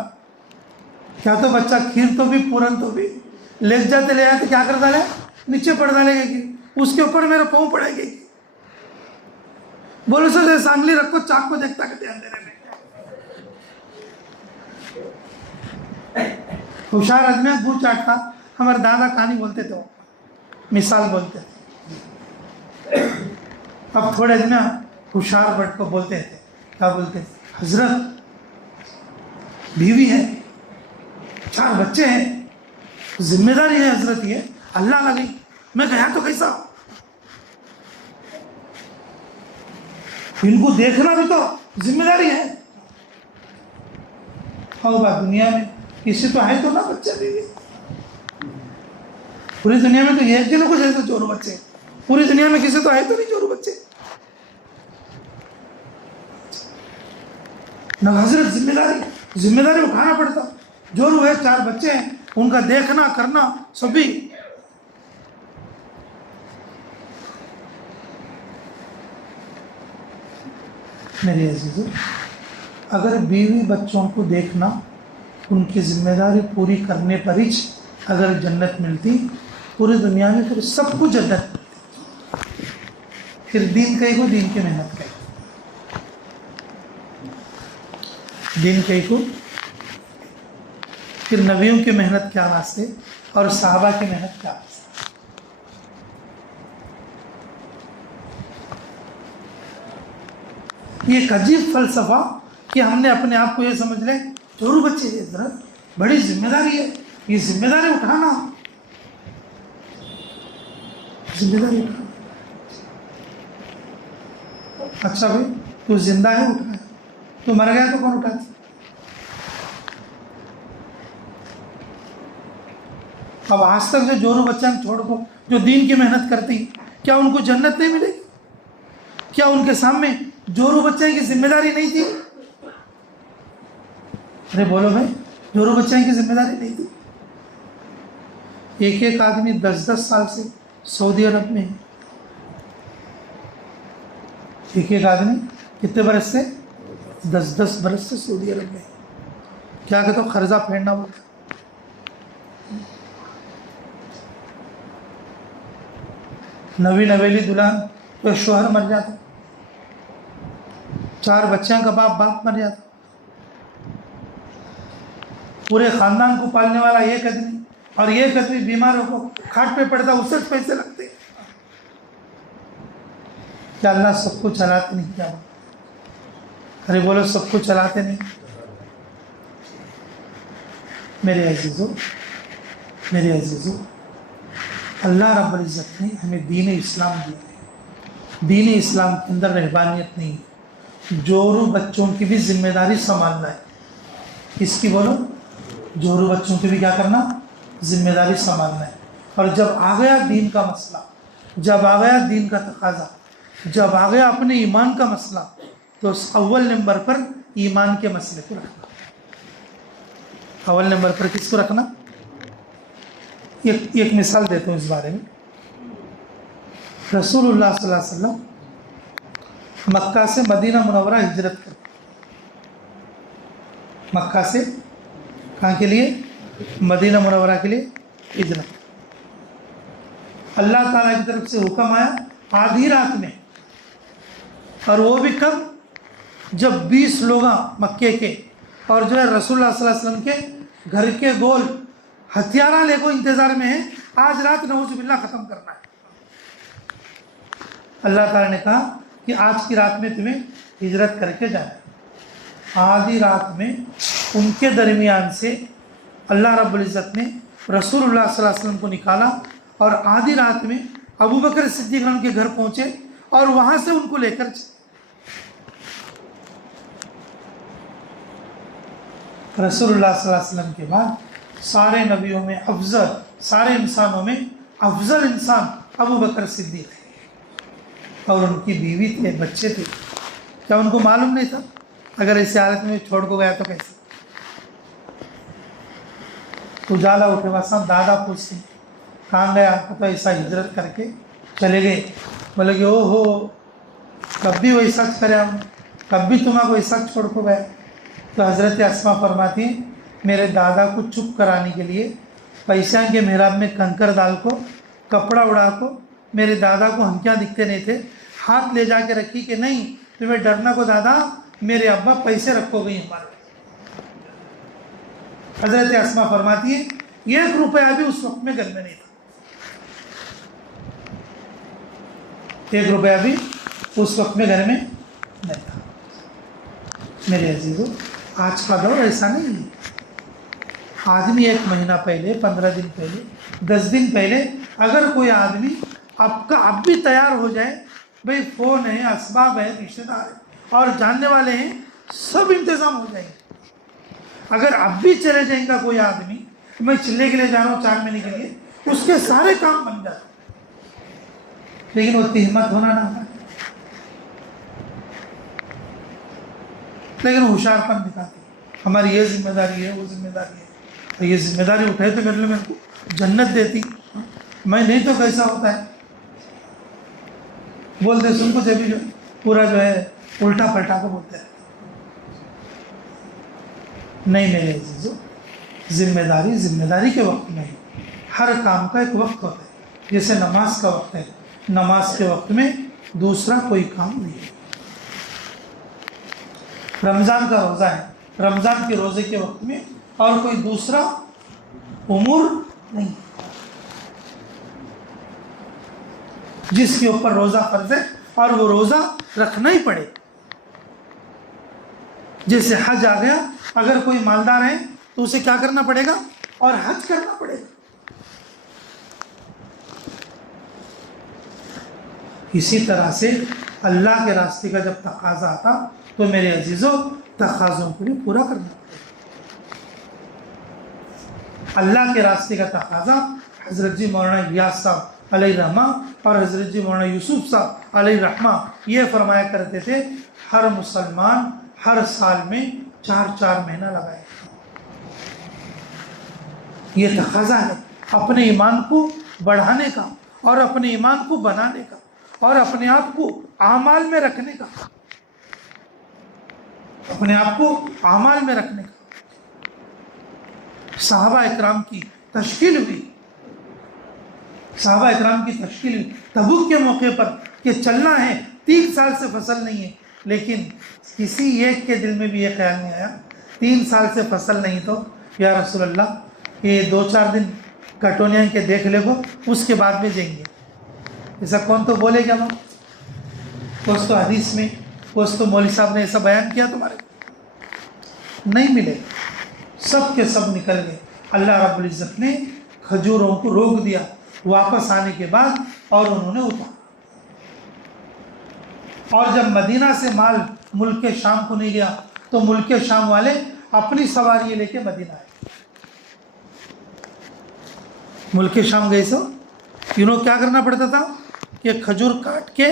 کیا تو بچہ کھیر تو بھی پورن تو بھی لے جاتے لے آتے، کیا کرتا ہے نیچے پڑ ڈالے گا کہ اس کے اوپر میرا پاؤں پڑے گی۔ بولے سو سانگلی رکھو، چاک کو دیکھتا کہتے اندھیرے میں۔ ہوشیار آدمی گو چاٹتا، ہمارے دادا کہانی بولتے تھے، مثال بولتے تھے۔ اب تھوڑے دن ہوشیار بٹ کو بولتے تھے، کیا بولتے تھے، حضرت بیوی ہے، 4 بچے ہیں، ذمہ داری ہے حضرت، یہ اللہ لگی، میں گیا تو کیسا، ان کو دیکھنا بھی تو ذمہ داری ہے۔ اور بات دنیا میں کسی تو ہے تو نا بچے بیوی، پوری دنیا میں تو ایک جنوں کو جیسے چورو بچے، پوری دنیا میں کسی تو ہے تو نہیں چورو بچے نہ۔ حضرت ذمہ داری اٹھانا پڑتا، جورو ہے، 4 بچے ہیں، ان کا دیکھنا کرنا سبھی۔ میرے عزیزو، اگر بیوی بچوں کو دیکھنا، ان کی ذمہ داری پوری کرنے پر ہی اگر جنت ملتی، پوری دنیا میں پھر سب کو جنت ملتی۔ پھر دین کہیں کو، دین کی محنت کہیں، دین کہیں کو، پھر نبیوں کی محنت کیا واسطے اور صحابہ کی محنت کیا واسطے۔ یہ ایک عجیب فلسفہ کہ ہم نے اپنے آپ کو یہ سمجھ لیں چورو بچے، حضرت بڑی ذمہ داری ہے، یہ ذمہ داری اٹھانا ذمہ داری اٹھا. اچھا بھائی تو زندہ ہے اٹھایا, تو مر گیا تو کون اٹھاتا؟ اب آج تک جو جورو بچہ چھوڑ کو جو دین کی محنت کرتی ہیں, کیا ان کو جنت نہیں ملے گی؟ کیا ان کے سامنے جورو بچے کی ذمہ داری نہیں تھی؟ ارے بولو بھائی, جورو بچے کی ذمہ داری نہیں تھی؟ ایک ایک آدمی 10-10 سال سے سعودی عرب میں ہے. ایک ایک آدمی کتنے برس سے؟ 10-10 برس سے سعودی عرب میں ہے. کیا کہتا ہوں, قرضہ پھیرنا ہوتا. نوی نویلی دلہن تو شوہر مر جاتا, 4 بچوں کا باپ مر جاتا, پورے خاندان کو پالنے والا ایک آدمی, اور ایک آدمی بیماروں کو کھاٹ پہ پڑتا, اس سے پیسے لگتے. کیا اللہ سب کو چلاتے نہیں؟ کیا ارے بولو سب کو چلاتے نہیں؟ میرے عزیزو, اللہ رب العزت نے ہمیں دین اسلام دیا ہے. دین اسلام کے اندر رہبانیت نہیں ہے. جورو بچوں کی بھی ذمہ داری سنبھالنا ہے. کس کی بولو؟ جورو بچوں کی بھی کیا کرنا؟ ذمہ داری سنبھالنا ہے. اور جب آ گیا دین کا مسئلہ, جب آ گیا دین کا تقاضا, جب آ گیا اپنے ایمان کا مسئلہ, تو اول نمبر پر ایمان کے مسئلے کو رکھنا. اول نمبر پر کس کو رکھنا؟ ایک مثال دیتا ہوں اس بارے میں. رسول اللہ صلی اللہ علیہ وسلم مکہ سے مدینہ منورہ ہجرت کر, مکہ سے کہاں کے لیے؟ مدینہ منورہ کے لیے ہجرت. اللہ تعالیٰ کی طرف سے حکم آیا آدھی رات میں, اور وہ بھی کب؟ جب 20 لوگ مکے کے اور جو ہے رسول اللہ صلی اللہ علیہ وسلم کے گھر کے گول ہتھیارہ لے کو انتظار میں ہیں, آج رات نعوذ باللہ ختم کرنا ہے. اللہ تعالیٰ نے کہا کہ آج کی رات میں تمہیں ہجرت کر کے جانا ہے. آدھی رات میں ان کے درمیان سے اللہ رب العزت نے رسول اللہ صلی اللہ علیہ وسلم کو نکالا, اور آدھی رات میں ابو بکر صدیق ان کے گھر پہنچے اور وہاں سے ان کو لے کر رسول اللہ صلی اللہ علیہ وسلم کے بعد سارے نبیوں میں افضل, سارے انسانوں میں افضل انسان ابو بکر صدیق ہے. اور ان کی بیوی تھے, بچے تھے. کیا ان کو معلوم نہیں تھا اگر ایسی حالت میں چھوڑ کو گیا تو کیسے؟ اجالا اٹھے واسطہ دادا پوچھتے کہاں گیا, تو ایسا ہجرت کر کے چلے گئے. بولے کہ او ہو, کب بھی ویسا کرے ہم, کب بھی تمہارا کو ایسا چھوڑ کو گیا. تو حضرت اسما فرماتی ہیں میرے دادا کو چپ کرانے کے لیے پیسہ کے محراب میں کنکر ڈال کو, کپڑا اڑا کو, میرے دادا کو ہنکیاں دکھتے نہیں تھے, ہاتھ لے جا کے رکھی کہ نہیں تمہیں ڈرنا کو دادا, میرے ابا پیسے رکھو گئی ہمارے. حضرت اسما فرماتی ہے 1 روپیہ بھی اس وقت میں گھر میں نہیں تھا, 1 روپیہ بھی اس وقت میں گھر میں نہیں تھا. میرے عزیزو, آج کا دور ایسا نہیں ہے. آدمی 1 مہینہ پہلے, 15 دن پہلے, 10 دن پہلے اگر کوئی آدمی اب بھی تیار ہو جائے, بھئی فون ہے, اسباب ہے, رشتہ دار ہے اور جاننے والے ہیں, سب انتظام ہو جائیں گے. اگر اب بھی چلے جائیں گا کوئی آدمی, میں چلنے کے لیے جا رہا ہوں 4 مہینے کے لیے, اس کے سارے کام بن جاتے ہیں. لیکن وہ ہمت ہونا نہ ہے, لیکن ہوشیار پن دکھاتے ہیں ہماری یہ ذمہ داری ہے, وہ ذمہ داری ہے. یہ ذمہ داری اٹھائے تو میرے لیے میرے کو جنت دیتی, میں نہیں تو کیسا ہوتا ہے. بولتے سن کو جبھی جو پورا جو ہے الٹا پلٹا کو بولتے ہیں. نہیں میرے عزیزو, ذمہ داری کے وقت میں ہر کام کا ایک وقت ہوتا ہے. جیسے نماز کا وقت ہے, نماز کے وقت میں دوسرا کوئی کام نہیں ہے. رمضان کا روزہ ہے, رمضان کے روزے کے وقت میں اور کوئی دوسرا امور نہیں. جس کے اوپر روزہ فرض ہے اور وہ روزہ رکھنا ہی پڑے. جیسے حج آ گیا, اگر کوئی مالدار ہے تو اسے کیا کرنا پڑے گا, اور حج کرنا پڑے گا. اسی طرح سے اللہ کے راستے کا جب تقاضا آتا تو میرے عزیزوں تقاضوں کو بھی پورا کرنا پڑے. اللہ کے راستے کا تقاضا حضرت جی مولانا الیاس صاحب علیہ رحمہ اور حضرت جی مولانا یوسف صاحب علیہ رحمہ یہ فرمایا کرتے تھے ہر مسلمان ہر سال میں 4 مہینہ لگائے. یہ تقاضا ہے اپنے ایمان کو بڑھانے کا اور اپنے ایمان کو بنانے کا اور اپنے آپ کو اعمال میں رکھنے کا. اپنے آپ کو اعمال میں رکھنے کا. صحابہ اکرام کی تشکیل ہوئی. صحابہ اکرام کی تشکیل ہوئی تبوک کے موقع پر کہ چلنا ہے 3 سال سے فصل نہیں ہے. لیکن کسی ایک کے دل میں بھی یہ خیال نہیں آیا 3 سال سے فصل نہیں تو یا رسول اللہ یہ 2-4 دن کٹونیاں کے دیکھ لے گو اس کے بعد میں جائیں گے. ایسا کون تو بولے گا؟ وہ کچھ تو حدیث میں کچھ تو مولوی صاحب نے ایسا بیان کیا تمہارے نہیں ملے. سب کے سب نکل گئے. اللہ رب العزت نے کھجوروں کو روک دیا واپس آنے کے بعد اور انہوں نے اتارا. اور جب مدینہ سے مال ملک شام کو نہیں گیا تو ملک شام والے اپنی سواری لے کے مدینہ آئے. ملک شام گئے سو انہوں کیا کرنا پڑتا تھا کہ کھجور کاٹ کے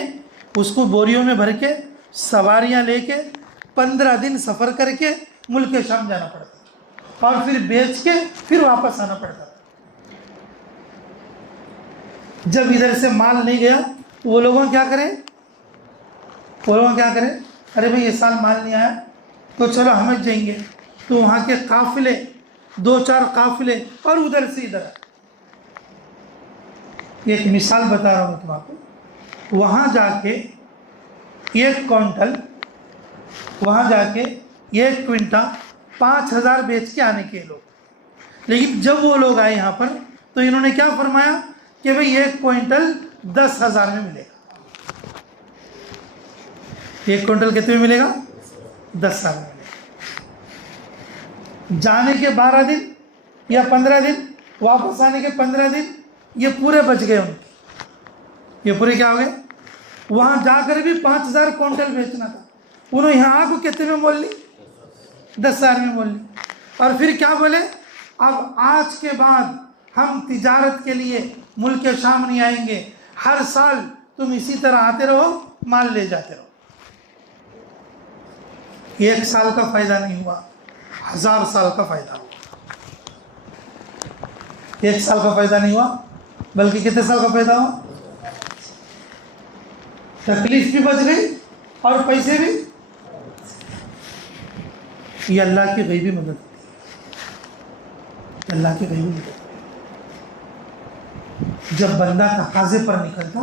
اس کو بوریوں میں بھر کے سواریاں لے کے 15 دن سفر کر کے ملک شام جانا پڑتا تھا اور پھر بیچ کے پھر واپس آنا پڑتا تھا. جب ادھر سے مال نہیں گیا وہ لوگوں کیا کریں ارے بھائی یہ سال مال نہیں آیا تو چلو ہم جائیں گے. تو وہاں کے قافلے 2-4 قافلے اور ادھر سے ادھر. ایک مثال بتا رہا ہوں تم آپ کو. وہاں جا کے 1 کوئنٹل 5,000 بیچ کے آنے کے لوگ. لیکن جب وہ لوگ آئے یہاں پر تو انہوں نے کیا فرمایا کہ بھئی 1 کوئنٹل 10,000 میں ملے گا. 1 کوئنٹل کتنے میں ملے گا؟ 10,000 میں ملے گا. جانے کے 12 دن یا 15 دن واپس آنے کے 15 دن یہ پورے بچ گئے. ان کے یہ پورے کیا ہو گئے؟ وہاں جا کر بھی 5,000 کوئنٹل بیچنا تھا. انہوں یہاں آ کو کتنے میں مول لی؟ 10,000 میں مول لی. اور پھر کیا بولے اب آج کے بعد ہم تجارت کے لیے ملک شام نہیں آئیں گے. ہر سال تم اسی طرح آتے رہو مال لے جاتے رہو. 1 سال کا فائدہ نہیں ہوا 1000 سال کا فائدہ ہوا. 1 سال کا فائدہ نہیں ہوا بلکہ کتنے سال کا فائدہ ہوا؟ تکلیف بھی بچ گئی اور پیسے بھی. یہ اللہ کی غیبی مدد ہوتی ہے. اللہ کی غیبی مدد. جب بندہ تقاضے پر نکلتا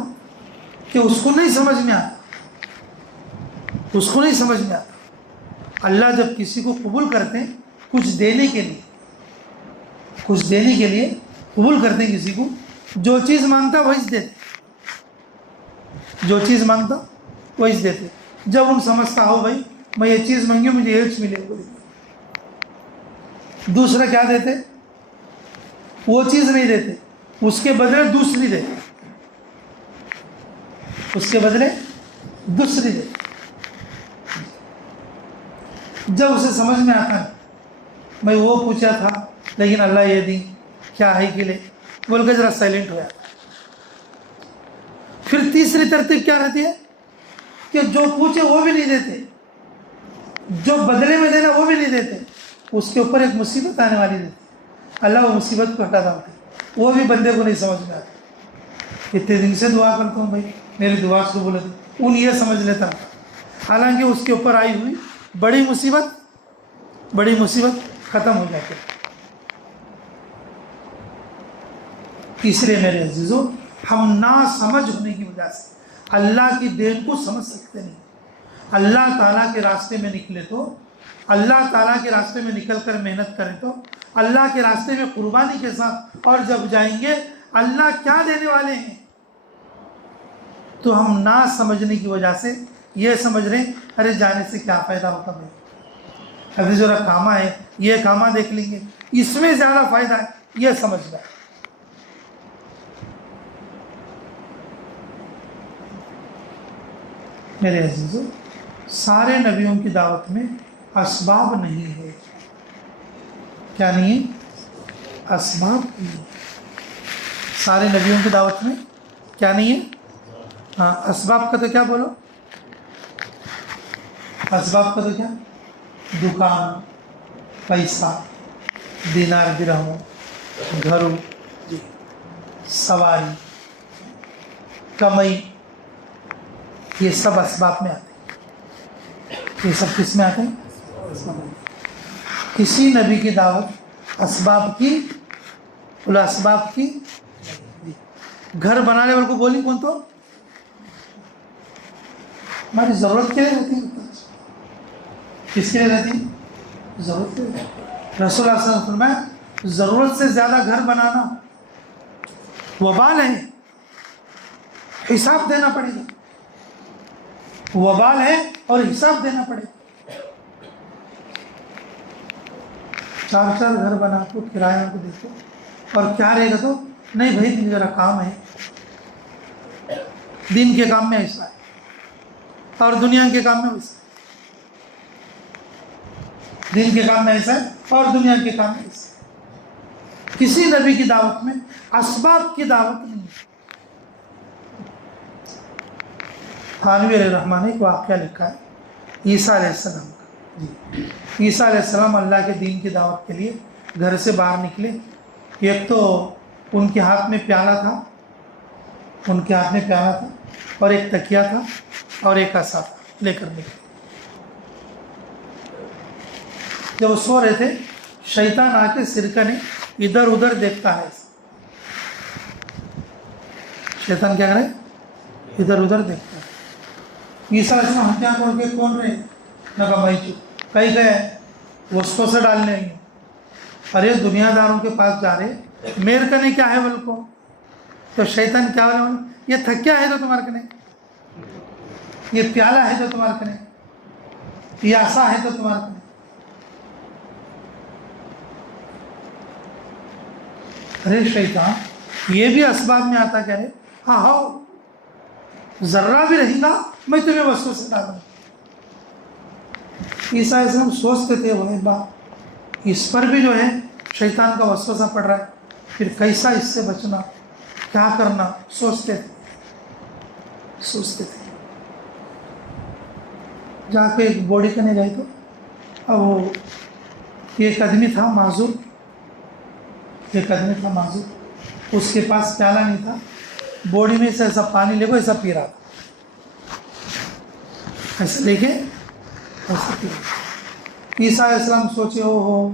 کہ اس کو نہیں سمجھ میں آتا اللہ جب کسی کو قبول کرتے ہیں کچھ دینے کے لیے قبول کرتے ہیں کسی کو جو چیز مانگتا وہی دیتے. جب ان سمجھتا ہو بھائی میں یہ چیز مانگی مجھے یہ ملے گا دوسرا کیا دیتے وہ چیز نہیں دیتے اس کے بدلے دوسری دیتے. جب اسے سمجھ میں آتا ہے میں وہ پوچھا تھا لیکن اللہ یہ دی کیا ہے کہ لے بول کے ذرا سائلنٹ ہو جاتا. پھر تیسری ترتیب کیا رہتی ہے کہ جو پوچھے وہ بھی نہیں دیتے جو بدلے میں دینا وہ بھی نہیں دیتے. اس کے اوپر ایک مصیبت آنے والی دیتی اللہ وہ مصیبت کو ہٹا دیتا. وہ بھی بندے کو نہیں سمجھ میں آتا. اتنے دن سے دعا کرتا ہوں بھائی میری دعا کو بولے ان یہ سمجھ لیتا حالانکہ اس کے اوپر آئی ہوئی بڑی مصیبت ختم ہو جاتی. اس لیے میرے عزیزوں ہم نا سمجھ ہونے کی وجہ سے اللہ کی دین کو سمجھ سکتے نہیں. اللہ تعالیٰ کے راستے میں نکلے تو اللہ تعالیٰ کے راستے میں نکل کر محنت کریں تو اللہ کے راستے میں قربانی کے ساتھ اور جب جائیں گے اللہ کیا دینے والے ہیں تو ہم نہ سمجھنے کی وجہ سے یہ سمجھ رہے ہیں ارے جانے سے کیا فائدہ ہوتا بھائی ابھی ذرا کامہ ہے یہ کامہ دیکھ لیں گے اس میں زیادہ فائدہ ہے یہ سمجھ رہا ہے. میرے عزیزو، سارے نبیوں کی دعوت میں اسباب نہیں ہے. کیا نہیں ہے؟ اسباب نہیں ہے. سارے نبیوں کی دعوت میں کیا نہیں ہے؟ ہاں، اسباب کا تو کیا بولو؟ اسباب کا تو کیا؟ دکان، پیسہ، دینار درہم، گھروں، سواری، کمائی، یہ سب اسباب میں آتے ہیں. یہ سب کس میں آتے ہیں؟ کسی نبی کی دعوت اسباب کی، اسباب کی. گھر بنانے والے کو بولی کون تو؟ ہماری ضرورت کیا رہتی ہے؟ کس کے لیے رہتی ہے؟ ضرورت کے لیے. رسول اللہ صلی اللہ علیہ وسلم فرمایا ضرورت سے زیادہ گھر بنانا وبال ہے، حساب دینا پڑے گا. وبال ہے اور حساب دینا پڑے گا. 4 گھر بنا کو کرایہ کو دیکھو اور کیا رہے گا تو نہیں بھائی میرا کام ہے، دین کے کام میں ایسا ہے اور دنیا کے کام میں ویسا ہے. دین کے کام میں ایسا ہے اور دنیا کے کام میں ایسا ہے. کسی نبی کی دعوت میں اسباب کی دعوت نہیں ہے. تھانوی علیہ الرحمٰن نے ایک واقعہ لکھا ہے عیسیٰ علیہ السلام کا. عیسیٰ علیہ السلام اللہ کے دین کی دعوت کے لیے گھر سے باہر نکلے. ایک تو ان کے ہاتھ میں پیالہ تھا، اور ایک تکیہ تھا اور ایک عصا تھا، لے کر نکلے. جب وہ سو رہے تھے شیطان آ کے سرکنے ادھر ادھر دیکھتا ہے. شیطان کیا کرے؟ ادھر ادھر دیکھتا ہے. عیسیٰ علیہ السلام ہتھیار کھول کے کون رہے؟ نہ کمائی چپ کہیں گئے وسطوں سے ڈالنے آئی. ارے دنیا داروں کے پاس جا رہے، میرے کنے کیا ہے بول کو؟ تو شیطان کیا بولے؟ یہ تھکیا ہے تو تمہارے کنے، یہ پیالہ ہے تو تمہارے کنے، یہ عصا ہے تو تمہارے کنے. ارے شیطان یہ بھی اسباب میں آتا کیا ہے؟ ہاں ہاں ذرہ بھی رہے گا میں تمہیں وسوسے ڈالوں. عیسیٰ علیہ السلام سوچتے تھے وہ بات، اس پر بھی جو ہے شیطان کا وسوسہ پڑ رہا ہے، پھر کیسا اس سے بچنا، کیا کرنا، سوچتے تھے. جا کے ایک بوڑی کرنے گئے تو اب وہ ایک آدمی تھا معذور، اس کے پاس پیالہ نہیں تھا. بوڑی میں سے ایسا پانی لے کو ایسا پی رہا تھا، ایسا لے کے ایسا پی رہا تھا. عیسیٰ علیہ السلام سوچے ہو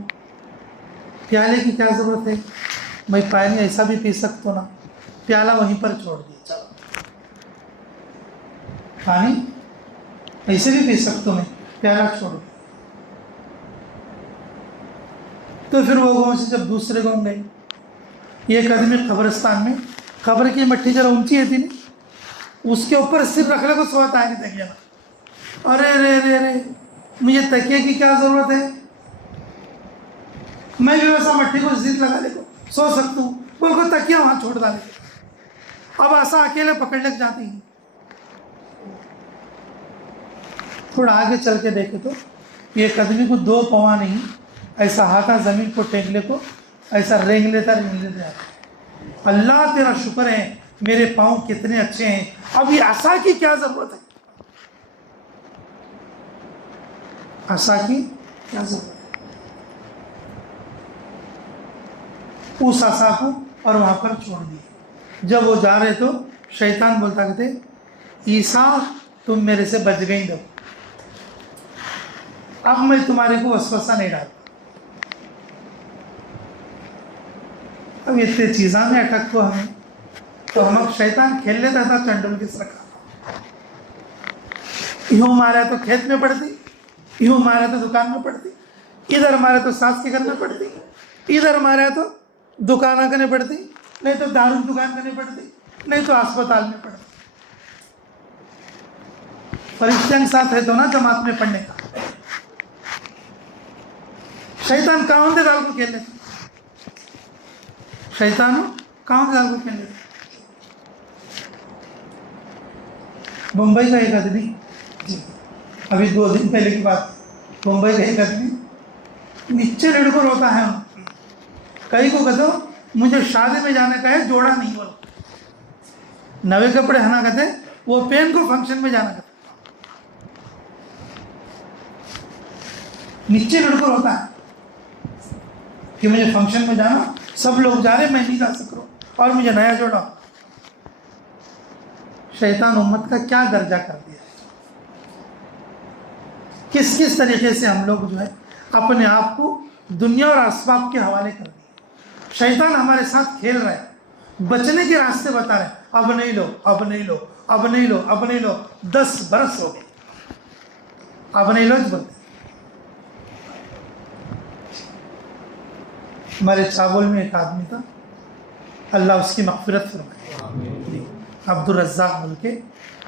پیالے کی کیا ضرورت ہے، میں پانی ایسا بھی پی سکتا ہوں نا. پیالہ وہیں پر چھوڑ دیا، چلو پانی ایسے بھی پی سکتا ہوں میں، پیالہ چھوڑ دیا. تو پھر وہ گاؤں سے جب دوسرے گاؤں گئے، ایک آدمی قبرستان میں، قبر کی مٹی ذرا اونچی ہے تھی نہیں، اس کے اوپر سر رکھنے کو سوتا ہے نہیں تکیہ. ارے رے رے رے مجھے تکیے کی کیا ضرورت ہے، میں بھی ویسا مٹی کو زد لگا لے کو سو سکتا ہوں. بول کو تکیہ وہاں چھوڑ ڈالے. اب ایسا اکیلے پکڑنے جاتی ہیں. تھوڑا آگے چل کے دیکھے تو ایک آدمی کو 2 پاؤں نہیں، ایسا ہاتھا زمین کو ٹیک کو ایسا رینگ لیتا ہے. اللہ تیرا شکر ہے میرے پاؤں کتنے اچھے ہیں، اب یہ عصا کی کیا ضرورت ہے، عصا کی کیا ضرورت ہے. اس عصا کو اور وہاں پر چھوڑ دیا. جب وہ جا رہے تو شیطان بولتا کہتے عیسیٰ تم میرے سے بچ گئی دو، اب میں تمہارے کو وسوسہ نہیں ڈالتا. اب اتنے چیزاں میں اٹک کو ہمیں تو ہم اب شیطان کھیل لیتا تھا چنڈول کس رکھا، یوں مارا تو کھیت میں پڑتی، یوں مارا تو دکان میں پڑتی، ادھر مارا تو ساس کے گھر میں پڑتی، ادھر مارا تو دکانہ کرنے پڑتی، نہیں تو دارو دکان کرنے پڑتی، نہیں تو اسپتال میں پڑتی. فرشتے کے ساتھ ہے تو نا جماعت میں پڑھنے کا. شیطان کہاں دے ڈال کو کھیل لیتا، شیطان کہاں دے ڈال کو کھیل لیتا. بمبئی کا ایک آدمی جی ابھی 2 دن پہلے کی بات، ممبئی کا ایک آدمی نیچے لڑکوں روتا ہے، کئی کو کہتے ہو مجھے شادی میں جانے کا ہے، جوڑا نہیں بولو، نوے کپڑے ہنا کہتے وہ پہن کو فنکشن میں جانا کہتے، نیچے لڑکوں روتا ہے کہ مجھے فنکشن میں جانا، سب لوگ جا رہے میں نہیں جا سک رہا اور مجھے نیا جوڑا۔ شیطان امت کا کیا درجہ کر دیا، کس کس طریقے سے ہم لوگ جو ہے اپنے آپ کو دنیا اور اسباب کے حوالے کر دیے۔ شیطان ہمارے ساتھ کھیل رہا ہے، بچنے کے راستے بتا رہے ہیں، اب نہیں لو، اب نہیں لو، اب نہیں لو، اب نہیں لو، 10 برس ہو گئے اب نہیں لو بولتے۔ ہمارے چاول میں ایک آدمی تھا، اللہ اس کی مغفرت فرمائے، عبد الرزاق بول کے،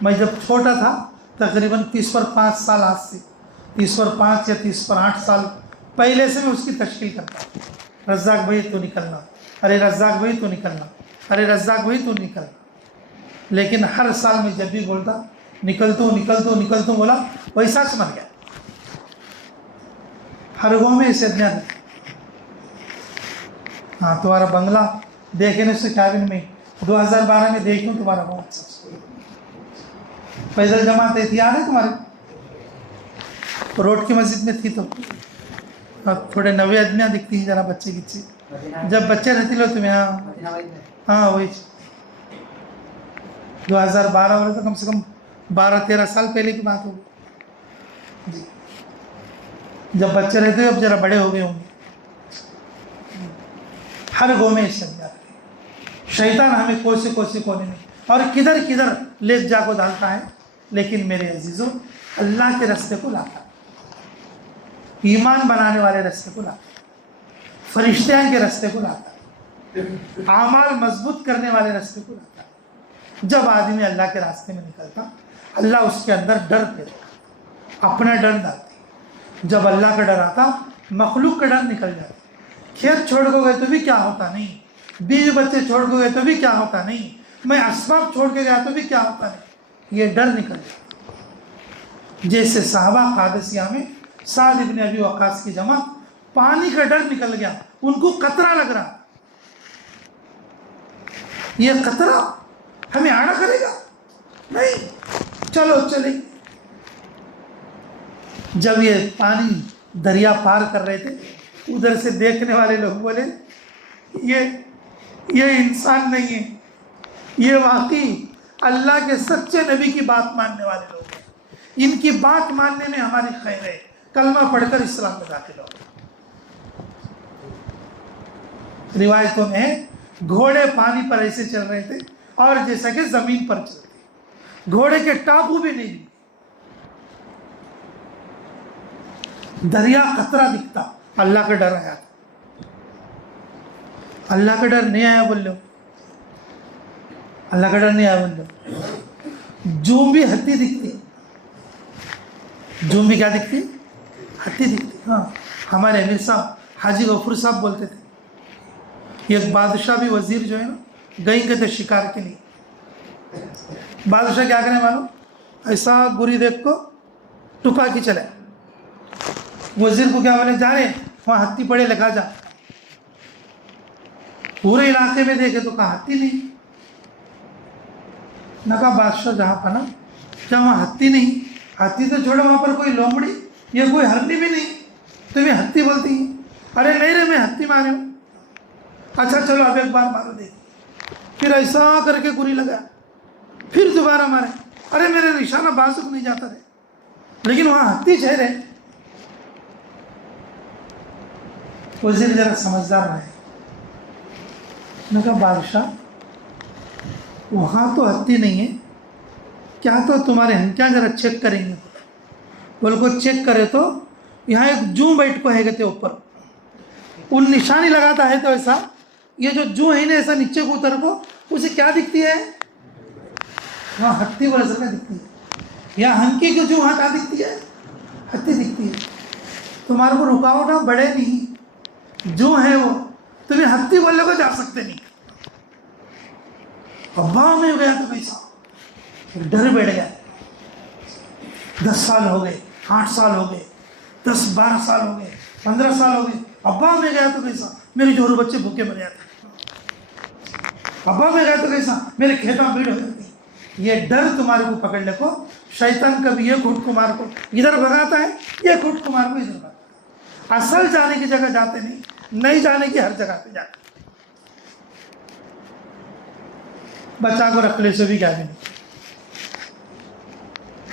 میں جب چھوٹا تھا تقریباً 30 پر 5 سال، آج سے 30 پر 5 یا 30 پر 8 سال پہلے سے میں اس کی تشکیل کرتا، رزاق بھائی تو نکلنا، ارے رزاق بھائی تو نکلنا، ارے رزاق بھائی تو نکلنا، لیکن ہر سال میں جب بھی بولتا نکلتوں نکلتوں نکلتوں بولا، ویسا سمجھ گیا۔ ہر گاؤں میں اسے دیا، ہاں تمہارا بنگلہ دیکھنے سے کابن میں 2012 میں دیکھوں تمہارا بہت اچھا، پیدل جماعت تھی، یاد ہے تمہارے روڈ کی مسجد میں تھی، تو تھوڑے نوے آدمیاں دکھتی ہیں ذرا بچے کچے، جب بچے رہتی لو تمہیں، ہاں وہی 2012 والے تو کم سے کم 12-13 سال پہلے کی بات ہوگی جی، جب بچے رہتے اب ذرا بڑے ہو گئے ہوں گے۔ ہر گاؤں میں شیطان ہمیں کوسے کونے میں اور کدھر کدھر لے جا کو ڈالتا ہے، لیکن میرے عزیزوں اللہ کے راستے کو لاتا ہے، ایمان بنانے والے راستے کو لاتا ہے، فرشتیاں کے راستے کو لاتا ہے، اعمال مضبوط کرنے والے راستے کو لاتا ہے۔ جب آدمی اللہ کے راستے میں نکلتا، اللہ اس کے اندر ڈر پیدا کرتا، اپنا ڈر ڈالتے، جب اللہ کا ڈر آتا مخلوق کا ڈر نکل جاتا، کھیت چھوڑ کو گئے تو بھی کیا ہوتا نہیں، بیوی بچے چھوڑ کو گئے تو بھی کیا ہوتا نہیں، میں اسباب چھوڑ کے گیا تو بھی کیا ہوتا نہیں، یہ ڈر نکل جاتا۔ جیسے صحابہ قادسیہ میں سعد ابن ابی وقاص کی جماعت، پانی کا ڈر نکل گیا، ان کو قطرہ لگ رہا، یہ قطرہ ہمیں آڑا کرے گا نہیں، چلو چلیں۔ جب یہ پانی دریا پار کر رہے تھے، ادھر سے دیکھنے والے لوگ بولے یہ انسان نہیں ہے، یہ واقعی اللہ کے سچے نبی کی بات ماننے والے لوگ ہیں، ان کی بات ماننے میں ہماری خیر ہے، کلمہ پڑھ کر اسلام میں داخل ہو۔ روایتوں میں گھوڑے پانی پر ایسے چل رہے تھے اور جیسا کہ زمین پر چلتے، گھوڑے کے ٹاپو بھی نہیں، دریا قطرہ دکھتا، اللہ کا ڈر آیا تھا۔ اللہ کا ڈر نہیں آیا بول لو، اللہ کا ڈر نہیں آیا بول لو۔ جوم بھی ہتھی دکھتی، جوم بھی کیا دکھتی، ہتھی دکھتی۔ ہاں ہمارے امیر صاحب حاجی غفور صاحب بولتے تھے، ایک بادشاہ بھی وزیر جو ہے نا گئی گئے تھے شکار کے لیے، بادشاہ کیا کریں معلوم، ایسا گری دیکھ کو ٹپا کی چلے، وزیر کو کیا بولے، جا رہے وہاں ہتھی پڑے لگا جا، پورے علاقے میں دیکھے تو کہا ہتھی نہیں، نہ کہا بادشاہ جہاں پنا کیا وہاں ہتھی نہیں، ہتھی تو چھوڑا وہاں پر کوئی لومڑی یہ کوئی ہرنی بھی نہیں، تمہیں ہتھی بولتی ہیں، ارے نہیں رے میں ہتھی مارے ہوں، اچھا چلو اب ایک بار مارو دیکھ، پھر ایسا کر کے گری لگا، پھر دوبارہ مارے، ارے میرے نشانہ بازک نہیں جاتا رہے، لیکن وہاں ہتھی چہرے۔ وزیر ذرا سمجھدار رہے، نے کہا بادشاہ وہاں تو ہتھی نہیں ہے، کیا تو تمہارے ہنکیاں ذرا چیک کریں گے، بول کو چیک کرے تو یہاں ایک جو بیٹھ کو ہے گتے اوپر، ان نشانی لگاتا ہے تو ایسا یہ جو جو ہے نا ایسا نیچے کو اتر کو اسے کیا دکھتی ہے، وہاں ہتھی بڑا سکا دکھتی ہے، یا ہنکی کی جو وہاں کیا دکھتی ہے، ہتھی دکھتی ہے، تمہارے کو رکاوٹ بڑے نہیں، جو ہے وہ تمہیں ہتھی بولنے کو جا سکتے نہیں۔ ابا میں گیا تو کیسا ڈر بیٹھ گیا، 10 سال ہو گئے, 8 سال ہو گئے, 10-12 سال ہو گئے, 15 سال ہو گئے, ابا میں گیا تو کیسا میرے جوڑے بچے بھوکے مر جاتے, ابا میں گیا تو کیسا میرے کھیتاں بھیڑ ہو جاتی. یہ ڈر تمہارے کو پکڑنے کو شیطان کبھی یہ گھٹ کو مار کو ادھر بھگاتا ہے, یہ گھٹ کو مار کو ادھر بھگاتا ہے. اصل جانے کی جگہ جاتے نہیں جانے کی ہر جگہ پہ جاتے. بچہ کو رکھ لے سے بھی کیا بھی نہیں,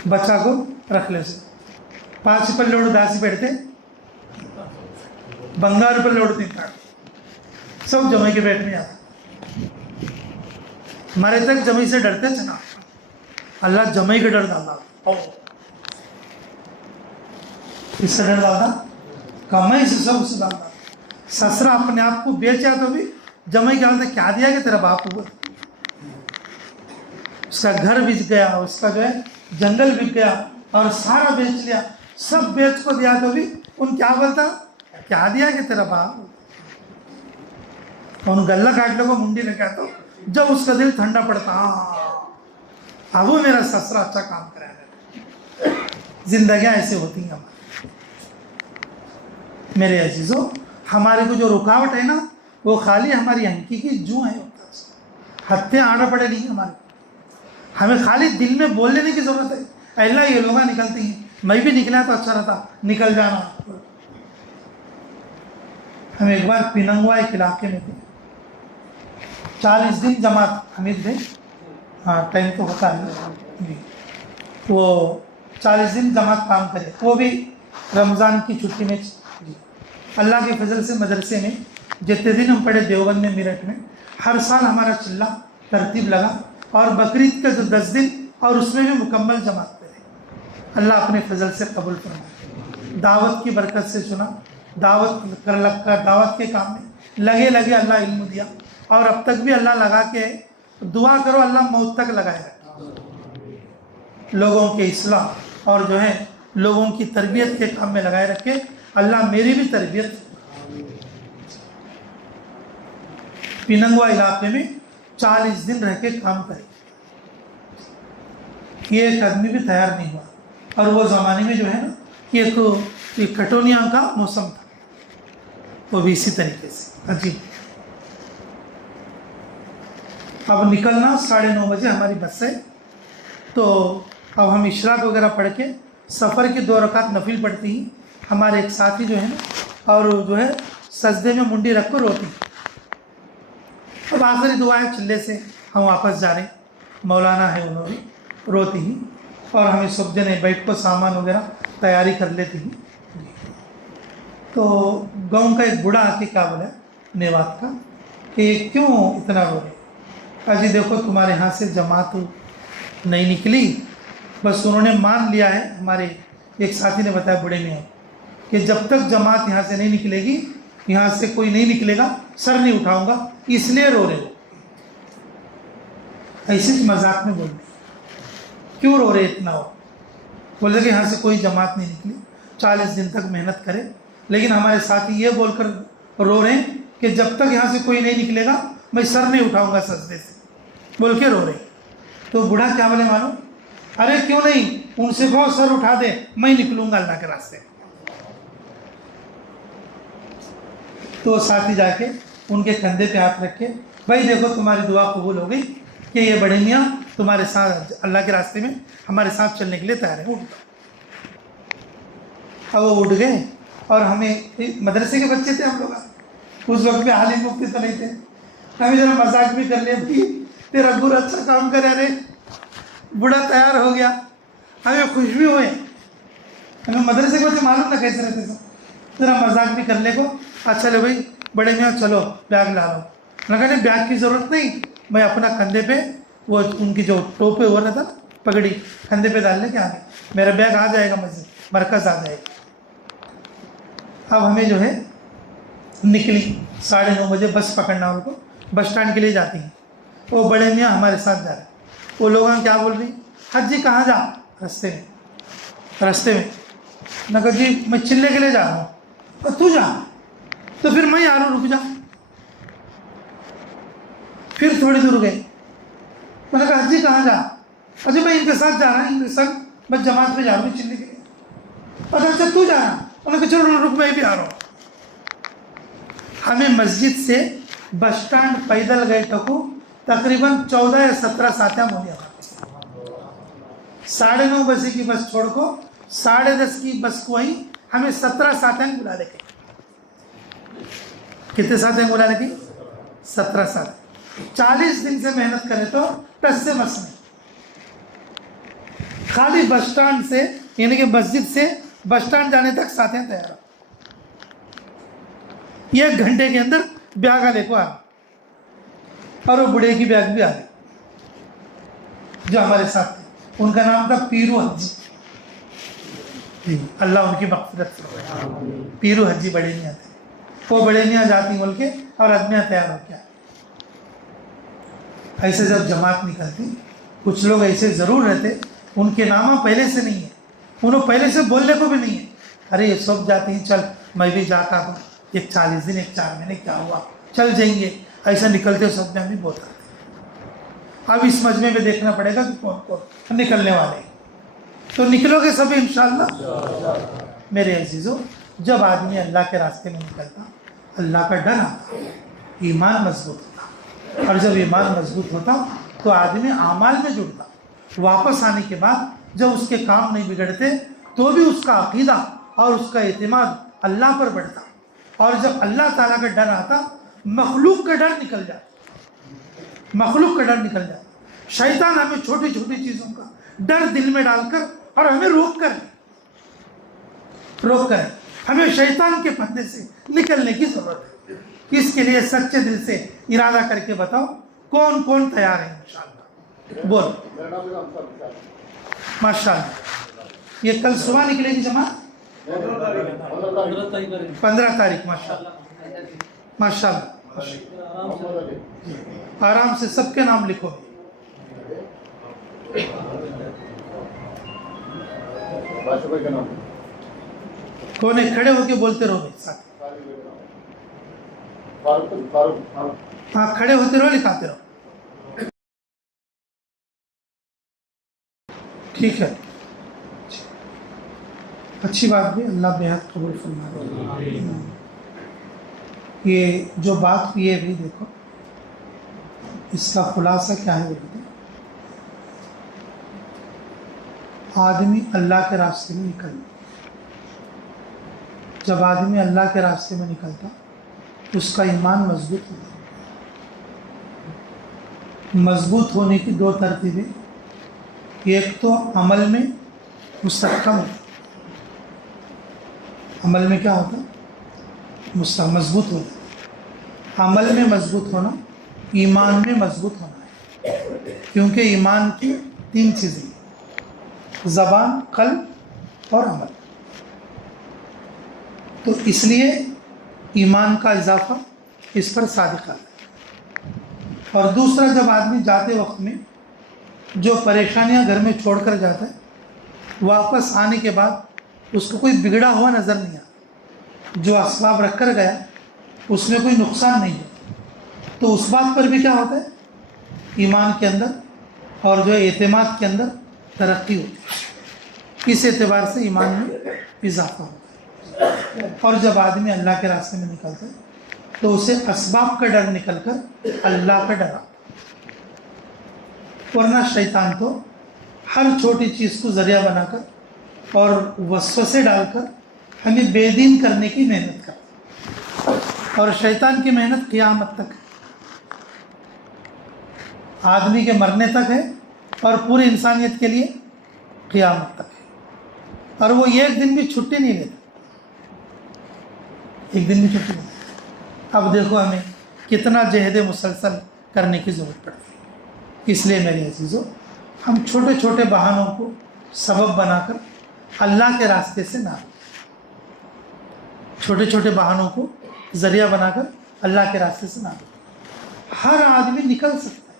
بچہ کو رکھ لے سے 5 روپے لوڈ 10 پیڑتے بنگار پر لوڈ 3 کاٹ سب جمعے کے بیٹ میں آتا. مرے تک جمعے سے ڈرتے تھے نا, اللہ جمعے کا ڈر ڈالتا. اس سے ڈر ڈالتا کمائی سے سب سے ڈالتا. سسرا اپنے آپ کو بیچا تو بھی جمعے کے حالت کیا دیا کہ تیرا باپ ہوا, اس کا گھر بک گیا, اس کا جو ہے جنگل بک گیا اور سارا بیچ لیا, سب بیچ کو دیا تو بھی ان کیا بولتا کیا دیا کہ تیرا باپ. ان گلہ کاٹ لو کو منڈی لگا تو جب اس کا دل ٹھنڈا پڑتا اب وہ میرا سسرا اچھا کام کرا ہے. زندگیاں ایسے ہوتی ہیں ہماری. میرے عزیزوں, ہمارے کو جو رکاوٹ ہے نا وہ خالی ہماری ہنکی کی جو ہے, ہتھے آنا پڑے نہیں ہمارے. ہمیں خالی دل میں بول لینے کی ضرورت ہے. اللہ یہ لوگ نکلتی ہیں, میں بھی نکلا تو اچھا رہتا, نکل جانا. ہم ایک بار پیننگوا ایک علاقے میں تھے, 40 دن جماعت حمید بھائی, ہاں ٹائم تو ہوتا ہے, وہ 40 دن جماعت کام کرے, وہ بھی رمضان کی چھٹی میں. اللہ کے فضل سے مدرسے میں جتنے دن ہم پڑھے دیوبند میں میرٹھ میں, ہر سال ہمارا چلہ ترتیب لگا اور بقرعید کا جو 10 دن اور اس میں بھی مکمل جماعت کرے. اللہ اپنے فضل سے قبول فرمائے. دعوت کی برکت سے سنا, دعوت کے کام میں لگے اللہ علم دیا, اور اب تک بھی اللہ لگا کے دعا کرو اللہ موت تک لگائے رکھے. لوگوں کے اصلاح اور جو ہے لوگوں کی تربیت کے کام میں لگائے رکھے. اللہ میری بھی تربیت. پیننگوا علاقے میں 40 دن رہ کے کام کرے, یہ ایک آدمی بھی تیار نہیں ہوا. اور وہ زمانے میں جو ہے نا ایک کٹونیاں کا موسم تھا, وہ بھی اسی طریقے سے عجیب. اب نکلنا 9:30 بجے ہماری بس ہے, تو اب ہم اشراق وغیرہ پڑھ کے سفر کی 2 رکعت نفل پڑھتی ہیں. ہمارے ایک ساتھی جو ہے نا اور جو ہے سجدے میں منڈی رکھ کر روتی. اب آخری دعائیں چلے سے ہم واپس جا رہے ہیں, مولانا ہے انہوں نے روتی ہی, اور ہمیں سب جنے بیٹھ کو سامان وغیرہ تیاری کر لیتی ہیں. تو گاؤں کا ایک بوڑھا آ کے کیا بولا میوات کا کہ کیوں اتنا رو رہے. جی دیکھو تمہارے یہاں سے جماعت نہیں نکلی, بس انہوں نے مان لیا ہے. ہمارے ایک ساتھی نے بتایا بوڑھے میں کہ جب تک جماعت یہاں سے نہیں نکلے گی, یہاں سے کوئی نہیں نکلے گا, سر نہیں اٹھاؤں گا, اس لیے رو رہے ہو. ایسے مذاق میں بول رہے کیوں رو رہے اتنا ہو. بولے کہ یہاں سے کوئی جماعت نہیں نکلی, 40 دن تک محنت کرے, لیکن ہمارے ساتھی یہ بول کر رو رہے ہیں کہ جب تک یہاں سے کوئی نہیں نکلے گا میں سر نہیں اٹھاؤں گا سجدے سے, بول کے رو رہے. تو بوڑھا کیا بولے معلوم, ارے کیوں نہیں, ان سے کہو سر اٹھا دے, میں نکلوں گا اللہ کے راستے. تو ساتھی جا کے ان کے کندھے پہ ہاتھ رکھ کے, بھائی دیکھو تمہاری دعا قبول ہو گئی کہ یہ بڑے میاں تمہارے ساتھ اللہ کے راستے میں ہمارے ساتھ چلنے کے لیے تیار ہے. اب وہ اٹھ گئے, اور ہمیں مدرسے کے بچے تھے ہم لوگ, اس وقت میں عالم مفتی تو نہیں تھے. ہمیں ذرا مذاق بھی کر لیا, تیرا گور اچھا کام کرے, ارے بوڑھا تیار ہو گیا. ہمیں خوش بھی ہوئے, ہمیں مدرسے کے بچے معلوم نہ کیسے رہتے, ذرا مذاق بھی کرنے کو. اچھا لے بھائی بڑے میاں چلو بیگ لا لو. میں کہا بیگ کی ضرورت نہیں, میں اپنا کندھے پہ وہ ان کی جو ٹوپے ہو رہا تھا پگڑی کندھے پہ ڈالنے کے آگے میرا بیگ آ جائے گا, مسجد مرکز آ جائے گا. اب ہمیں جو ہے نکلی 9:30 بجے بس پکڑنا, ان کو بس اسٹینڈ کے لیے جاتی ہیں. وہ بڑے میاں ہمارے ساتھ جا رہے ہیں. وہ لوگ کیا بول رہی, حج جی کہاں جا, رستے میں. میں کہا جی میں چلے کے لیے جا رہا ہوں. تو جا, تو پھر میں آ رہا ہوں, رک جا. پھر تھوڑی دور گئے, میں نے کہا حج جی کہاں جا, اجی میں ان کے ساتھ جا رہا ہوں, ان کے ساتھ بس جماعت میں جا رہا ہوں چلنے کے لیے. اچھا تو جا رہا, انہوں نے کہا چلو رک میں بھی آ رہا ہوں. ہمیں مسجد سے بس اسٹینڈ پیدل گئے تقریباً 14 یا 17 ساتھیاں ہو گیا. 9:30 بجے کی بس چھوڑ کو 10:30 کی بس کو آئی, ہمیں 17 ساتھیاں بلا لے گئی. کتنے ساتھیاں بلا لے گئی؟ 17 ساتھ. 40 دن سے محنت کرے تو ٹس سے مس نہیں. خالی بس اسٹینڈ سے یعنی کہ مسجد سے بس اسٹینڈ جانے تک ساتھیاں تیار. 1 گھنٹے کے اندر بیاگ لے کو آ, اور وہ بڑھے کی بیاگ بھی آ گئی جو ہمارے ساتھ تھے. ان کا نام تھا پیرو حجی. اللہ ان کی مغفرت فرمائے. پیرو حجی بڑے میاں تھے. وہ بڑے میاں جاتی بول کے اور آدمیاں تیار ہو کے آئے. ایسے جب جماعت نکلتی کچھ لوگ ایسے ضرور رہتے ان کے نامہ پہلے سے نہیں ہے, انہوں پہلے سے بولنے کو بھی نہیں ہے. ارے یہ سب جاتی ہیں, چل میں بھی جاتا ہوں, 40 دن 4 مہینے کیا ہوا, چل جائیں گے. ایسا نکلتے سب میں ہم بھی بہت کرتے. اب اس مجمع میں دیکھنا پڑے گا کہ کون کون نکلنے والے ہیں. تو نکلو گے سب انشاءاللہ. میرے عزیزو, جب آدمی اللہ کے راستے میں نکلتا اللہ کا ڈر آتا, ایمان مضبوط ہوتا, اور جب ایمان مضبوط ہوتا تو آدمی اعمال میں جڑتا. واپس آنے کے بعد جب اس کے کام نہیں بگڑتے تو بھی اس کا عقیدہ اور اس کا اعتماد اللہ پر بڑھتا. اور جب اللہ تعالیٰ کا ڈر آتا مخلوق کا ڈر نکل جاتا. مخلوق کا ڈر نکل جاتا. شیطان ہمیں چھوٹی چھوٹی چیزوں کا ڈر دل میں ڈال کر اور ہمیں روک کر ہمیں شیطان کے پھندے سے نکلنے کی ضرورت ہے. اس کے لیے سچے دل سے ارادہ کر کے بتاؤ کون کون تیار ہے انشاءاللہ. بول. ماشاءاللہ. یہ کل صبح نکلے گی جماعت 15 تاریخ. ماشاءاللہ. آرام سے سب کے نام لکھو. کونے کھڑے ہو کے بولتے رہو بھائی ساتھ. ہاں کھڑے ہوتے رہو, لکھاتے رہو. ٹھیک ہے, اچھی بات بھی, اللہ بہت قبول فرمائے. یہ جو بات ہوئی ہے بھی دیکھو, اس کا خلاصہ کیا ہے. آدمی اللہ کے راستے میں نکلتا. جب آدمی اللہ کے راستے میں نکلتا اس کا ایمان مضبوط ہوتا. مضبوط ہونے کی 2 ترتیبیں. ایک تو عمل میں مستحکم ہوتا. عمل میں کیا ہوتا؟ مضبوط ہوتا. عمل میں مضبوط ہونا ایمان میں مضبوط ہونا ہے. کیونکہ ایمان کی 3 چیزیں, زبان, قلب اور عمل. تو اس لیے ایمان کا اضافہ اس پر صادق آتا ہے. اور دوسرا, جب آدمی جاتے وقت میں جو پریشانیاں گھر میں چھوڑ کر جاتا ہے, واپس آنے کے بعد اس کو کوئی بگڑا ہوا نظر نہیں آتا. جو اسباب رکھ کر گیا اس میں کوئی نقصان نہیں ہے. تو اس بات پر بھی کیا ہوتا ہے, ایمان کے اندر اور جو اعتماد کے اندر ترقی ہوتی ہے. اس اعتبار سے ایمان میں اضافہ ہوتا ہے. اور جب آدمی اللہ کے راستے میں نکلتا ہے تو اسے اسباب کا ڈر نکل کر اللہ کا ڈر آتا. ورنہ شیطان تو ہر چھوٹی چیز کو ذریعہ بنا کر اور وسوسے ڈال کر ہمیں بے دین کرنے کی محنت کرتا. اور شیطان کی محنت قیامت تک ہے, آدمی کے مرنے تک ہے, اور پوری انسانیت کے لیے قیامت تک ہے. اور وہ ایک دن بھی چھٹی نہیں لیتا, ایک دن بھی چھٹی نہیں لیتا. اب دیکھو ہمیں کتنا جہد مسلسل کرنے کی ضرورت پڑتی ہے. اس لیے میرے عزیزو, ہم چھوٹے چھوٹے بہانوں کو سبب بنا کر اللہ کے راستے سے نہ, چھوٹے چھوٹے بہانوں کو ذریعہ بنا کر اللہ کے راستے سے نہ. ہر آدمی نکل سکتا ہے,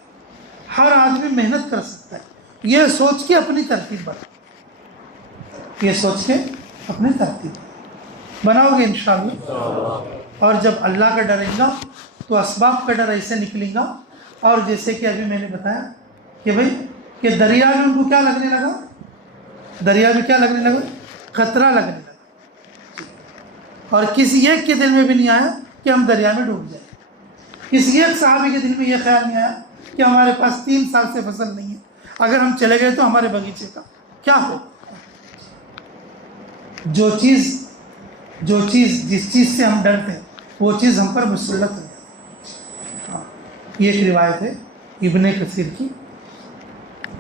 ہر آدمی محنت کر سکتا ہے. یہ سوچ کے اپنی ترتیب بناؤ, یہ سوچ کے اپنی ترتیب بناؤ گے انشاءاللہ. اور جب اللہ کا ڈریں گا تو اسباب کا ڈر ایسے نکلیں گا. اور جیسے کہ ابھی میں نے بتایا کہ بھائی کہ دریا میں ان کو کیا لگنے لگا, دریا میں کیا لگنے لگا؟ خطرہ لگنے لگا. اور کسی ایک کے دل میں بھی نہیں آیا کہ ہم دریا میں ڈوب جائیں. کسی ایک صحابی کے دل میں یہ خیال نہیں آیا کہ ہمارے پاس 3 سال سے فصل نہیں ہے, اگر ہم چلے گئے تو ہمارے باغیچے کا کیا ہو. جو چیز جس چیز سے ہم ڈرتے ہیں وہ چیز ہم پر مسلط ہو جاتی. یہ ایک روایت ہے ابن کثیر کی.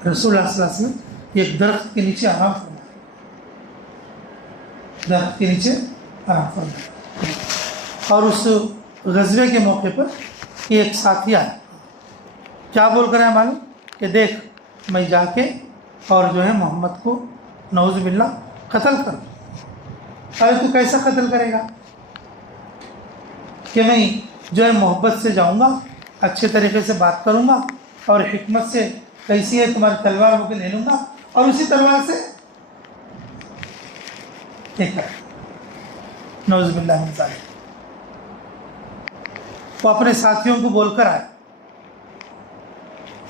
رسول اللہ صلی اللہ علیہ وسلم ایک درخت کے نیچے آرام فرمایا, درخت کے نیچے آرام فرمایا. اور اس غزوے کے موقع پر ایک ساتھی آیا, کیا بول کر ہے معلوم کہ دیکھ میں جا کے اور جو ہے محمد کو نعوذ باللہ قتل کر. ارے تو کیسا قتل کرے گا کہ میں جو ہے محبت سے جاؤں گا, اچھے طریقے سے بات کروں گا اور حکمت سے کیسی ہے تمہاری تلوار کو لے لوں گا اور اسی تلوار سے نعوذ باللہ من ذالک. وہ اپنے ساتھیوں کو بول کر آئے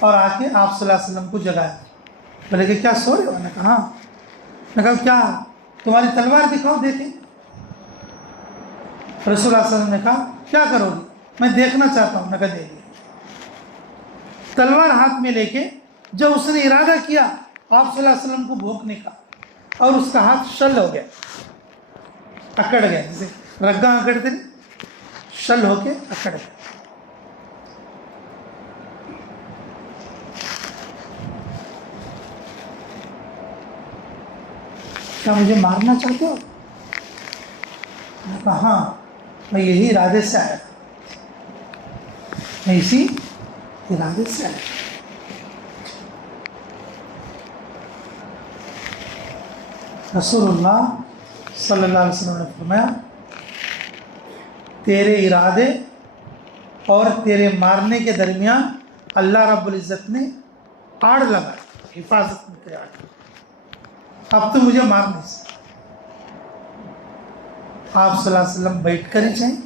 اور آ کے آپ صلی اللہ علیہ وسلم کو جگایا. بولے کہ کیا سو رہے ہو؟ نے کہا ہاں. نے کہا کیا تمہاری تلوار دکھاؤ دیکھیں. رسول اللہ صلی اللہ علیہ وسلم نے کہا کیا کرو گی؟ میں دیکھنا چاہتا ہوں. نے کہا دیکھیے. تلوار ہاتھ میں لے کے جب اس نے ارادہ کیا آپ صلی اللہ علیہ وسلم کو بھونکنے کا, اور اس کا ہاتھ شل ہو گیا, اکڑ گیا, جیسے رگاں اکڑتے نہیں, شل ہو کے اکڑ گیا. کیا مجھے مارنا چاہتے ہو؟ میں نے کہا ہاں, میں یہی ارادے سے آیا تھا, میں اسی ارادے سے آیا تھا. رسول اللہ صلی اللہ علیہ وسلم نے فرمایا تیرے ارادے اور تیرے مارنے کے درمیان اللہ رب العزت نے آڑ لگا, حفاظت میں کیا. اب تو مجھے مار نہیں سکتا. آپ صلی اللہ علیہ وسلم بیٹھ کر ہی جائیں,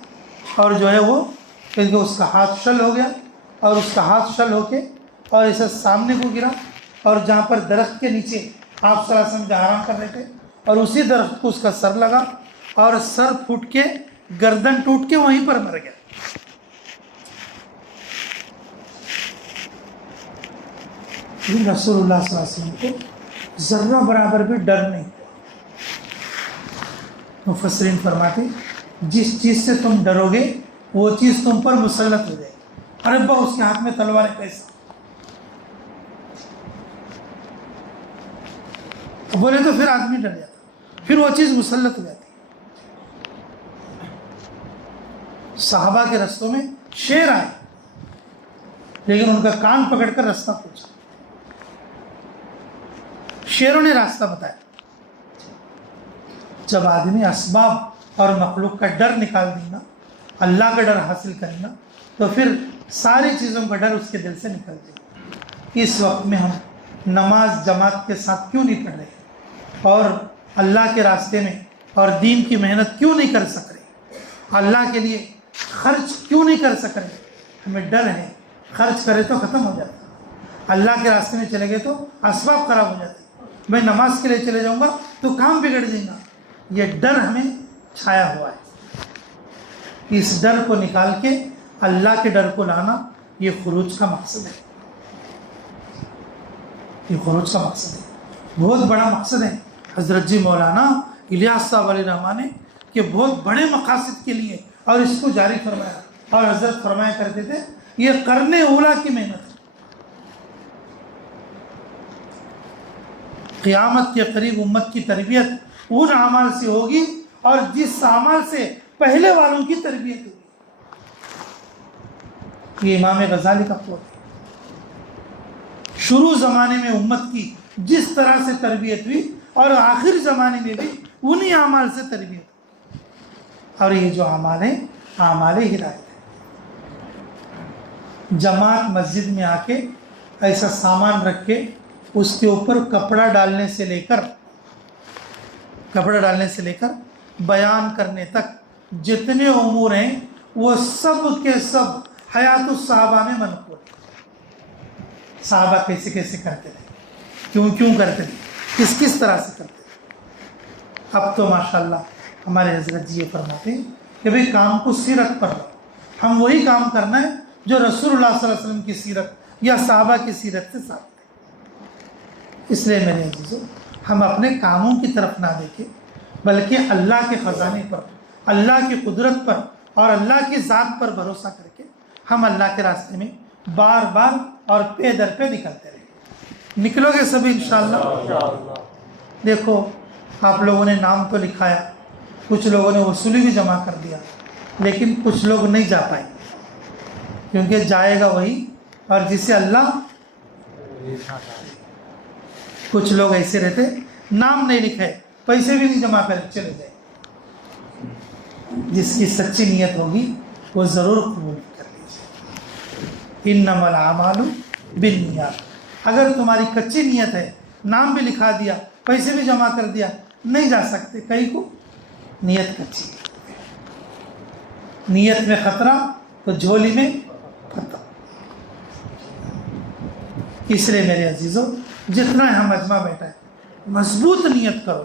اور جو ہے وہ کیونکہ اس کا ہاتھ شل ہو گیا, اور اس کا ہاتھ شل ہو کے اور اسے سامنے کو گرا, اور جہاں پر درخت کے نیچے آپ صلی اللہ علیہ وسلم جہاں آرام کر رہے تھے, اور اسی درخت کو اس کا سر لگا, اور سر پھوٹ کے گردن ٹوٹ کے وہیں پر مر گیا. رسول اللہ صلی اللہ علیہ وسلم کو ذرہ برابر بھی ڈر نہیں ہوا. مفسرین فرماتے جس چیز سے تم ڈرو گے وہ چیز تم پر مسلط ہو جائے گی. ارے با اس کے ہاتھ میں تلوار ہے, کیسا؟ بولے تو پھر آدمی ڈر جاتا, پھر وہ چیز مسلط ہو جاتی. صحابہ کے رستوں میں شیر آئے, لیکن ان کا کان پکڑ کر راستہ پوچھا. شیروں نے راستہ بتایا. جب آدمی اسباب اور مخلوق کا ڈر نکال دیں گا, اللہ کا ڈر حاصل کریں گا, تو پھر ساری چیزوں کا ڈر اس کے دل سے نکل جائے گا. اس وقت میں ہم نماز جماعت کے ساتھ کیوں نہیں پڑھ رہے, اور اللہ کے راستے میں اور دین کی محنت کیوں نہیں کر سک رہے, اللہ کے لیے خرچ کیوں نہیں کر سک رہے؟ ہمیں ڈر ہے, خرچ کرے تو ختم ہو جاتا, اللہ کے راستے میں چلے گئے تو اسباب خراب ہو جاتے. میں نماز کے لیے چلے جاؤں گا تو کام بگڑ جائے گا. یہ ڈر ہمیں چھایا ہوا ہے. اس ڈر کو نکال کے اللہ کے ڈر کو لانا, یہ خروج کا مقصد ہے. یہ خروج کا مقصد ہے, بہت بڑا مقصد ہے. حضرت جی مولانا الیاس صاحب علیہ رحمٰن نے کہ بہت بڑے مقاصد کے لیے اور اس کو جاری فرمایا, اور حضرت فرمایا کرتے تھے یہ قرن اولیٰ کی محنت ہے. قیامت کے قریب امت کی تربیت ان اعمال سے ہوگی اور جس اعمال سے پہلے والوں کی تربیت ہوگی. یہ امام غزالی کا قول ہے. شروع زمانے میں امت کی جس طرح سے تربیت ہوئی اور آخر زمانے میں بھی انہی اعمال سے تربیت ہوئی. اور یہ جو اعمال ہیں اعمال ہدایت ہے. جماعت مسجد میں آ کے ایسا سامان رکھ کے اس کے اوپر کپڑا ڈالنے سے لے کر بیان کرنے تک جتنے امور ہیں وہ سب کے سب حیات الصحابہ میں منقول ہیں. صحابہ کیسے کیسے کرتے تھے, کیوں کرتے تھے, کس کس طرح سے کرتے ہیں۔ اب تو ماشاءاللہ ہمارے حضرت جی یہ فرماتے ہیں کہ بھئی کام کو سیرت پر ہم وہی کام کرنا ہے جو رسول اللہ صلی اللہ علیہ وسلم کی سیرت یا صحابہ کی سیرت سے ثابت ہے۔ اس لیے میرے عزیزو ہم اپنے کاموں کی طرف نہ دیکھیں بلکہ اللہ کے خزانے پر، اللہ کی قدرت پر اور اللہ کی ذات پر بھروسہ کر کے ہم اللہ کے راستے میں بار بار اور پے در پہ نکلتے رہیں۔ نکلو گے سبھی انشاءاللہ؟ دیکھو آپ لوگوں نے نام تو لکھایا، کچھ لوگوں نے وصولی بھی جمع کر دیا، لیکن کچھ لوگ نہیں جا پائیں کیونکہ جائے گا وہی اور جسے اللہ، کچھ لوگ ایسے رہتے نام نہیں لکھے، پیسے بھی نہیں جمع کرے، چلے جائے۔ جس کی سچی نیت ہوگی وہ ضرور قبول کر لیجیے۔ انما الاعمال بالنیات۔ اگر تمہاری کچی نیت ہے، نام بھی لکھا دیا، پیسے بھی جمع کر دیا، نہیں جا سکتے کہیں کو، نیت کچی، نیت میں خطرہ تو جھولی میں پتہ۔ اس لیے میرے عزیزوں جتنا یہاں مجمع بیٹھا ہے مضبوط نیت کرو،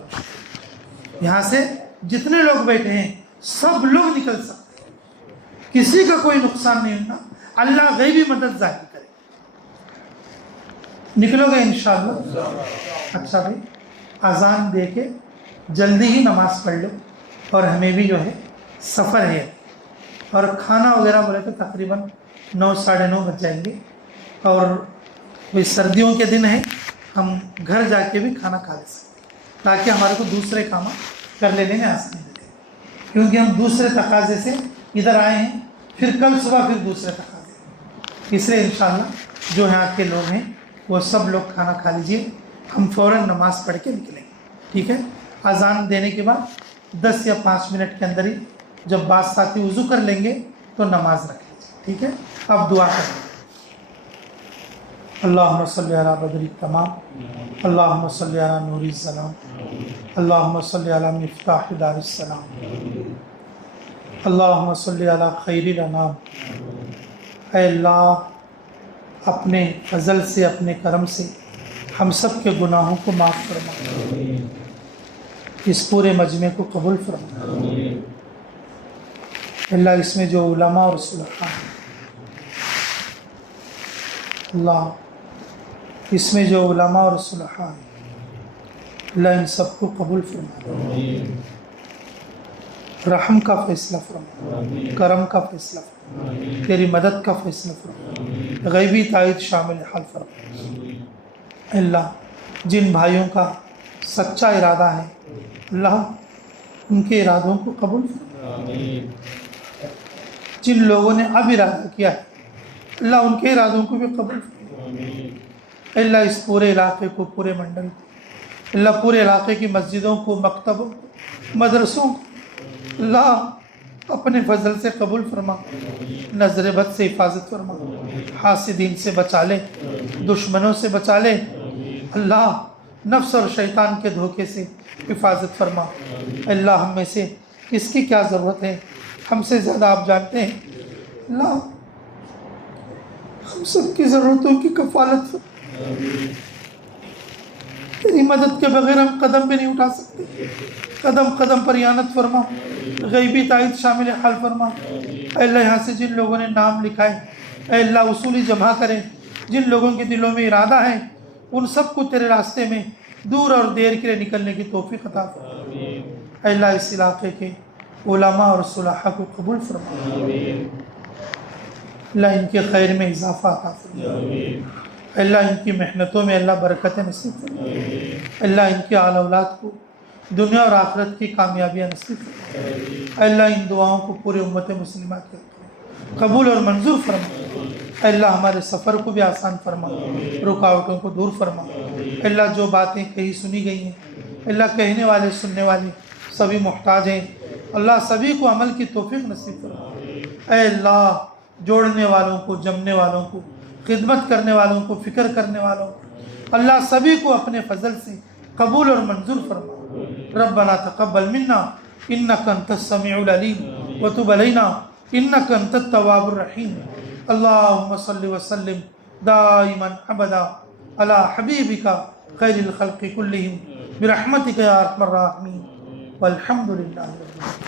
یہاں سے جتنے لوگ بیٹھے ہیں سب لوگ نکل سکتے ہیں، کسی کا کوئی نقصان نہیں ہونا، اللہ غیبی مدد ظاہر کرے۔ نکلو گے انشاءاللہ؟ اچھا بھائی اذان دے کے جلدی ہی نماز پڑھ لو، اور ہمیں بھی جو ہے سفر ہے، اور کھانا وغیرہ بولے تو تقریباً 9 ساڑھے 9 بج جائیں گے، اور کوئی سردیوں کے دن ہیں ہم گھر جا کے بھی کھانا کھا لے سکتے ہیں تاکہ ہمارے کو دوسرے کام کر لینے میں آسانی ملے، کیونکہ ہم دوسرے تقاضے سے ادھر آئے ہیں، پھر کل صبح پھر دوسرے تقاضے، اس لیے انشاءاللہ جو یہاں کے لوگ ہیں وہ سب لوگ کھانا کھا لیجئے، ہم فوراً نماز پڑھ کے نکلیں گے، ٹھیک ہے؟ اذان دینے کے بعد 10 یا 5 منٹ کے اندر ہی جب بعض ساتھی وضو کر لیں گے تو نماز رکھ لیجیے، ٹھیک ہے؟ اب دعا کریں۔ اللہم صلی علی بدر التمام، اللہم صلی علی نور الظلام، اللہم صلی علی مفتاح دار السلام، اللہم صلی علی خیر الانام۔ اے اللہ اپنے فضل سے، اپنے کرم سے ہم سب کے گناہوں کو معاف فرما، اس پورے مجمع کو قبول فرما۔ اللہ اس میں جو علماء اور صلحاء ہیں، اللہ اس میں جو علماء اور صلحاء ہیں، اللہ ان سب کو قبول فرما، رحم کا فیصلہ فرما، کرم کا فیصلہ فرما، تیری مدد کا فیصلہ فرما، غیبی تائید شامل حال فرما۔ اللہ جن بھائیوں کا سچا ارادہ ہے اللہ ان کے ارادوں کو قبول فرما، جن لوگوں نے اب ارادہ کیا ہے اللہ ان کے ارادوں کو بھی قبول فرما۔ اللہ اس پورے علاقے کو، پورے منڈل کو، اللہ پورے علاقے کی مسجدوں کو، مکتبوں کو، مدرسوں کو اللہ اپنے فضل سے قبول فرما، نظر بد سے حفاظت فرما، حاسدین سے بچا لے، دشمنوں سے بچا لے، اللہ نفس اور شیطان کے دھوکے سے حفاظت فرما۔ اللہ ہم میں سے کس کی کیا ضرورت ہے ہم سے زیادہ آپ جانتے ہیں، اللہ ہم سب کی ضرورتوں کی کفالت فرما، تیری مدد کے بغیر ہم قدم بھی نہیں اٹھا سکتے، قدم قدم پر اعانت فرما، غیبی تائید شامل حال فرما۔ اے اللہ یہاں سے جن لوگوں نے نام لکھا ہے اے اللہ وصولی جمع کریں، جن لوگوں کے دلوں میں ارادہ ہے ان سب کو تیرے راستے میں دور اور دیر کے لیے نکلنے کی توفیق عطا فرما۔ اے اللہ اس علاقے کے علماء اور صلحاء کو قبول فرما، اللہ ان کے خیر میں اضافہ عطا فرما، اللہ ان کی محنتوں میں اللہ برکت نصیب فرما، اللہ ان کے آل اولاد کو دنیا اور آخرت کی کامیابیاں نصیب فرما۔ اللہ ان دعاؤں کو پورے امت مسلمہ کے قبول اور منظور فرما۔ اللہ ہمارے سفر کو بھی آسان فرما، رکاوٹوں کو دور فرما۔ اللہ جو باتیں کہی سنی گئی ہیں اللہ کہنے والے سننے والے سبھی محتاج ہیں، اللہ سبھی کو عمل کی توفیق نصیب فرما۔ اے اللہ جوڑنے والوں کو، جمنے والوں کو، خدمت کرنے والوں کو، فکر کرنے والوں کو اللہ سبھی کو اپنے فضل سے قبول اور منظور فرما۔ ربنا تقبل منا انک انت السمیع العلیم وتب علینا انک انت التواب الرحیم۔ اللہم صل وسلم دائما ابدا علی حبیبک خیر الخلق کلہم برحمتک یا ارحم الراحمین والحمد للہ رب العالمین.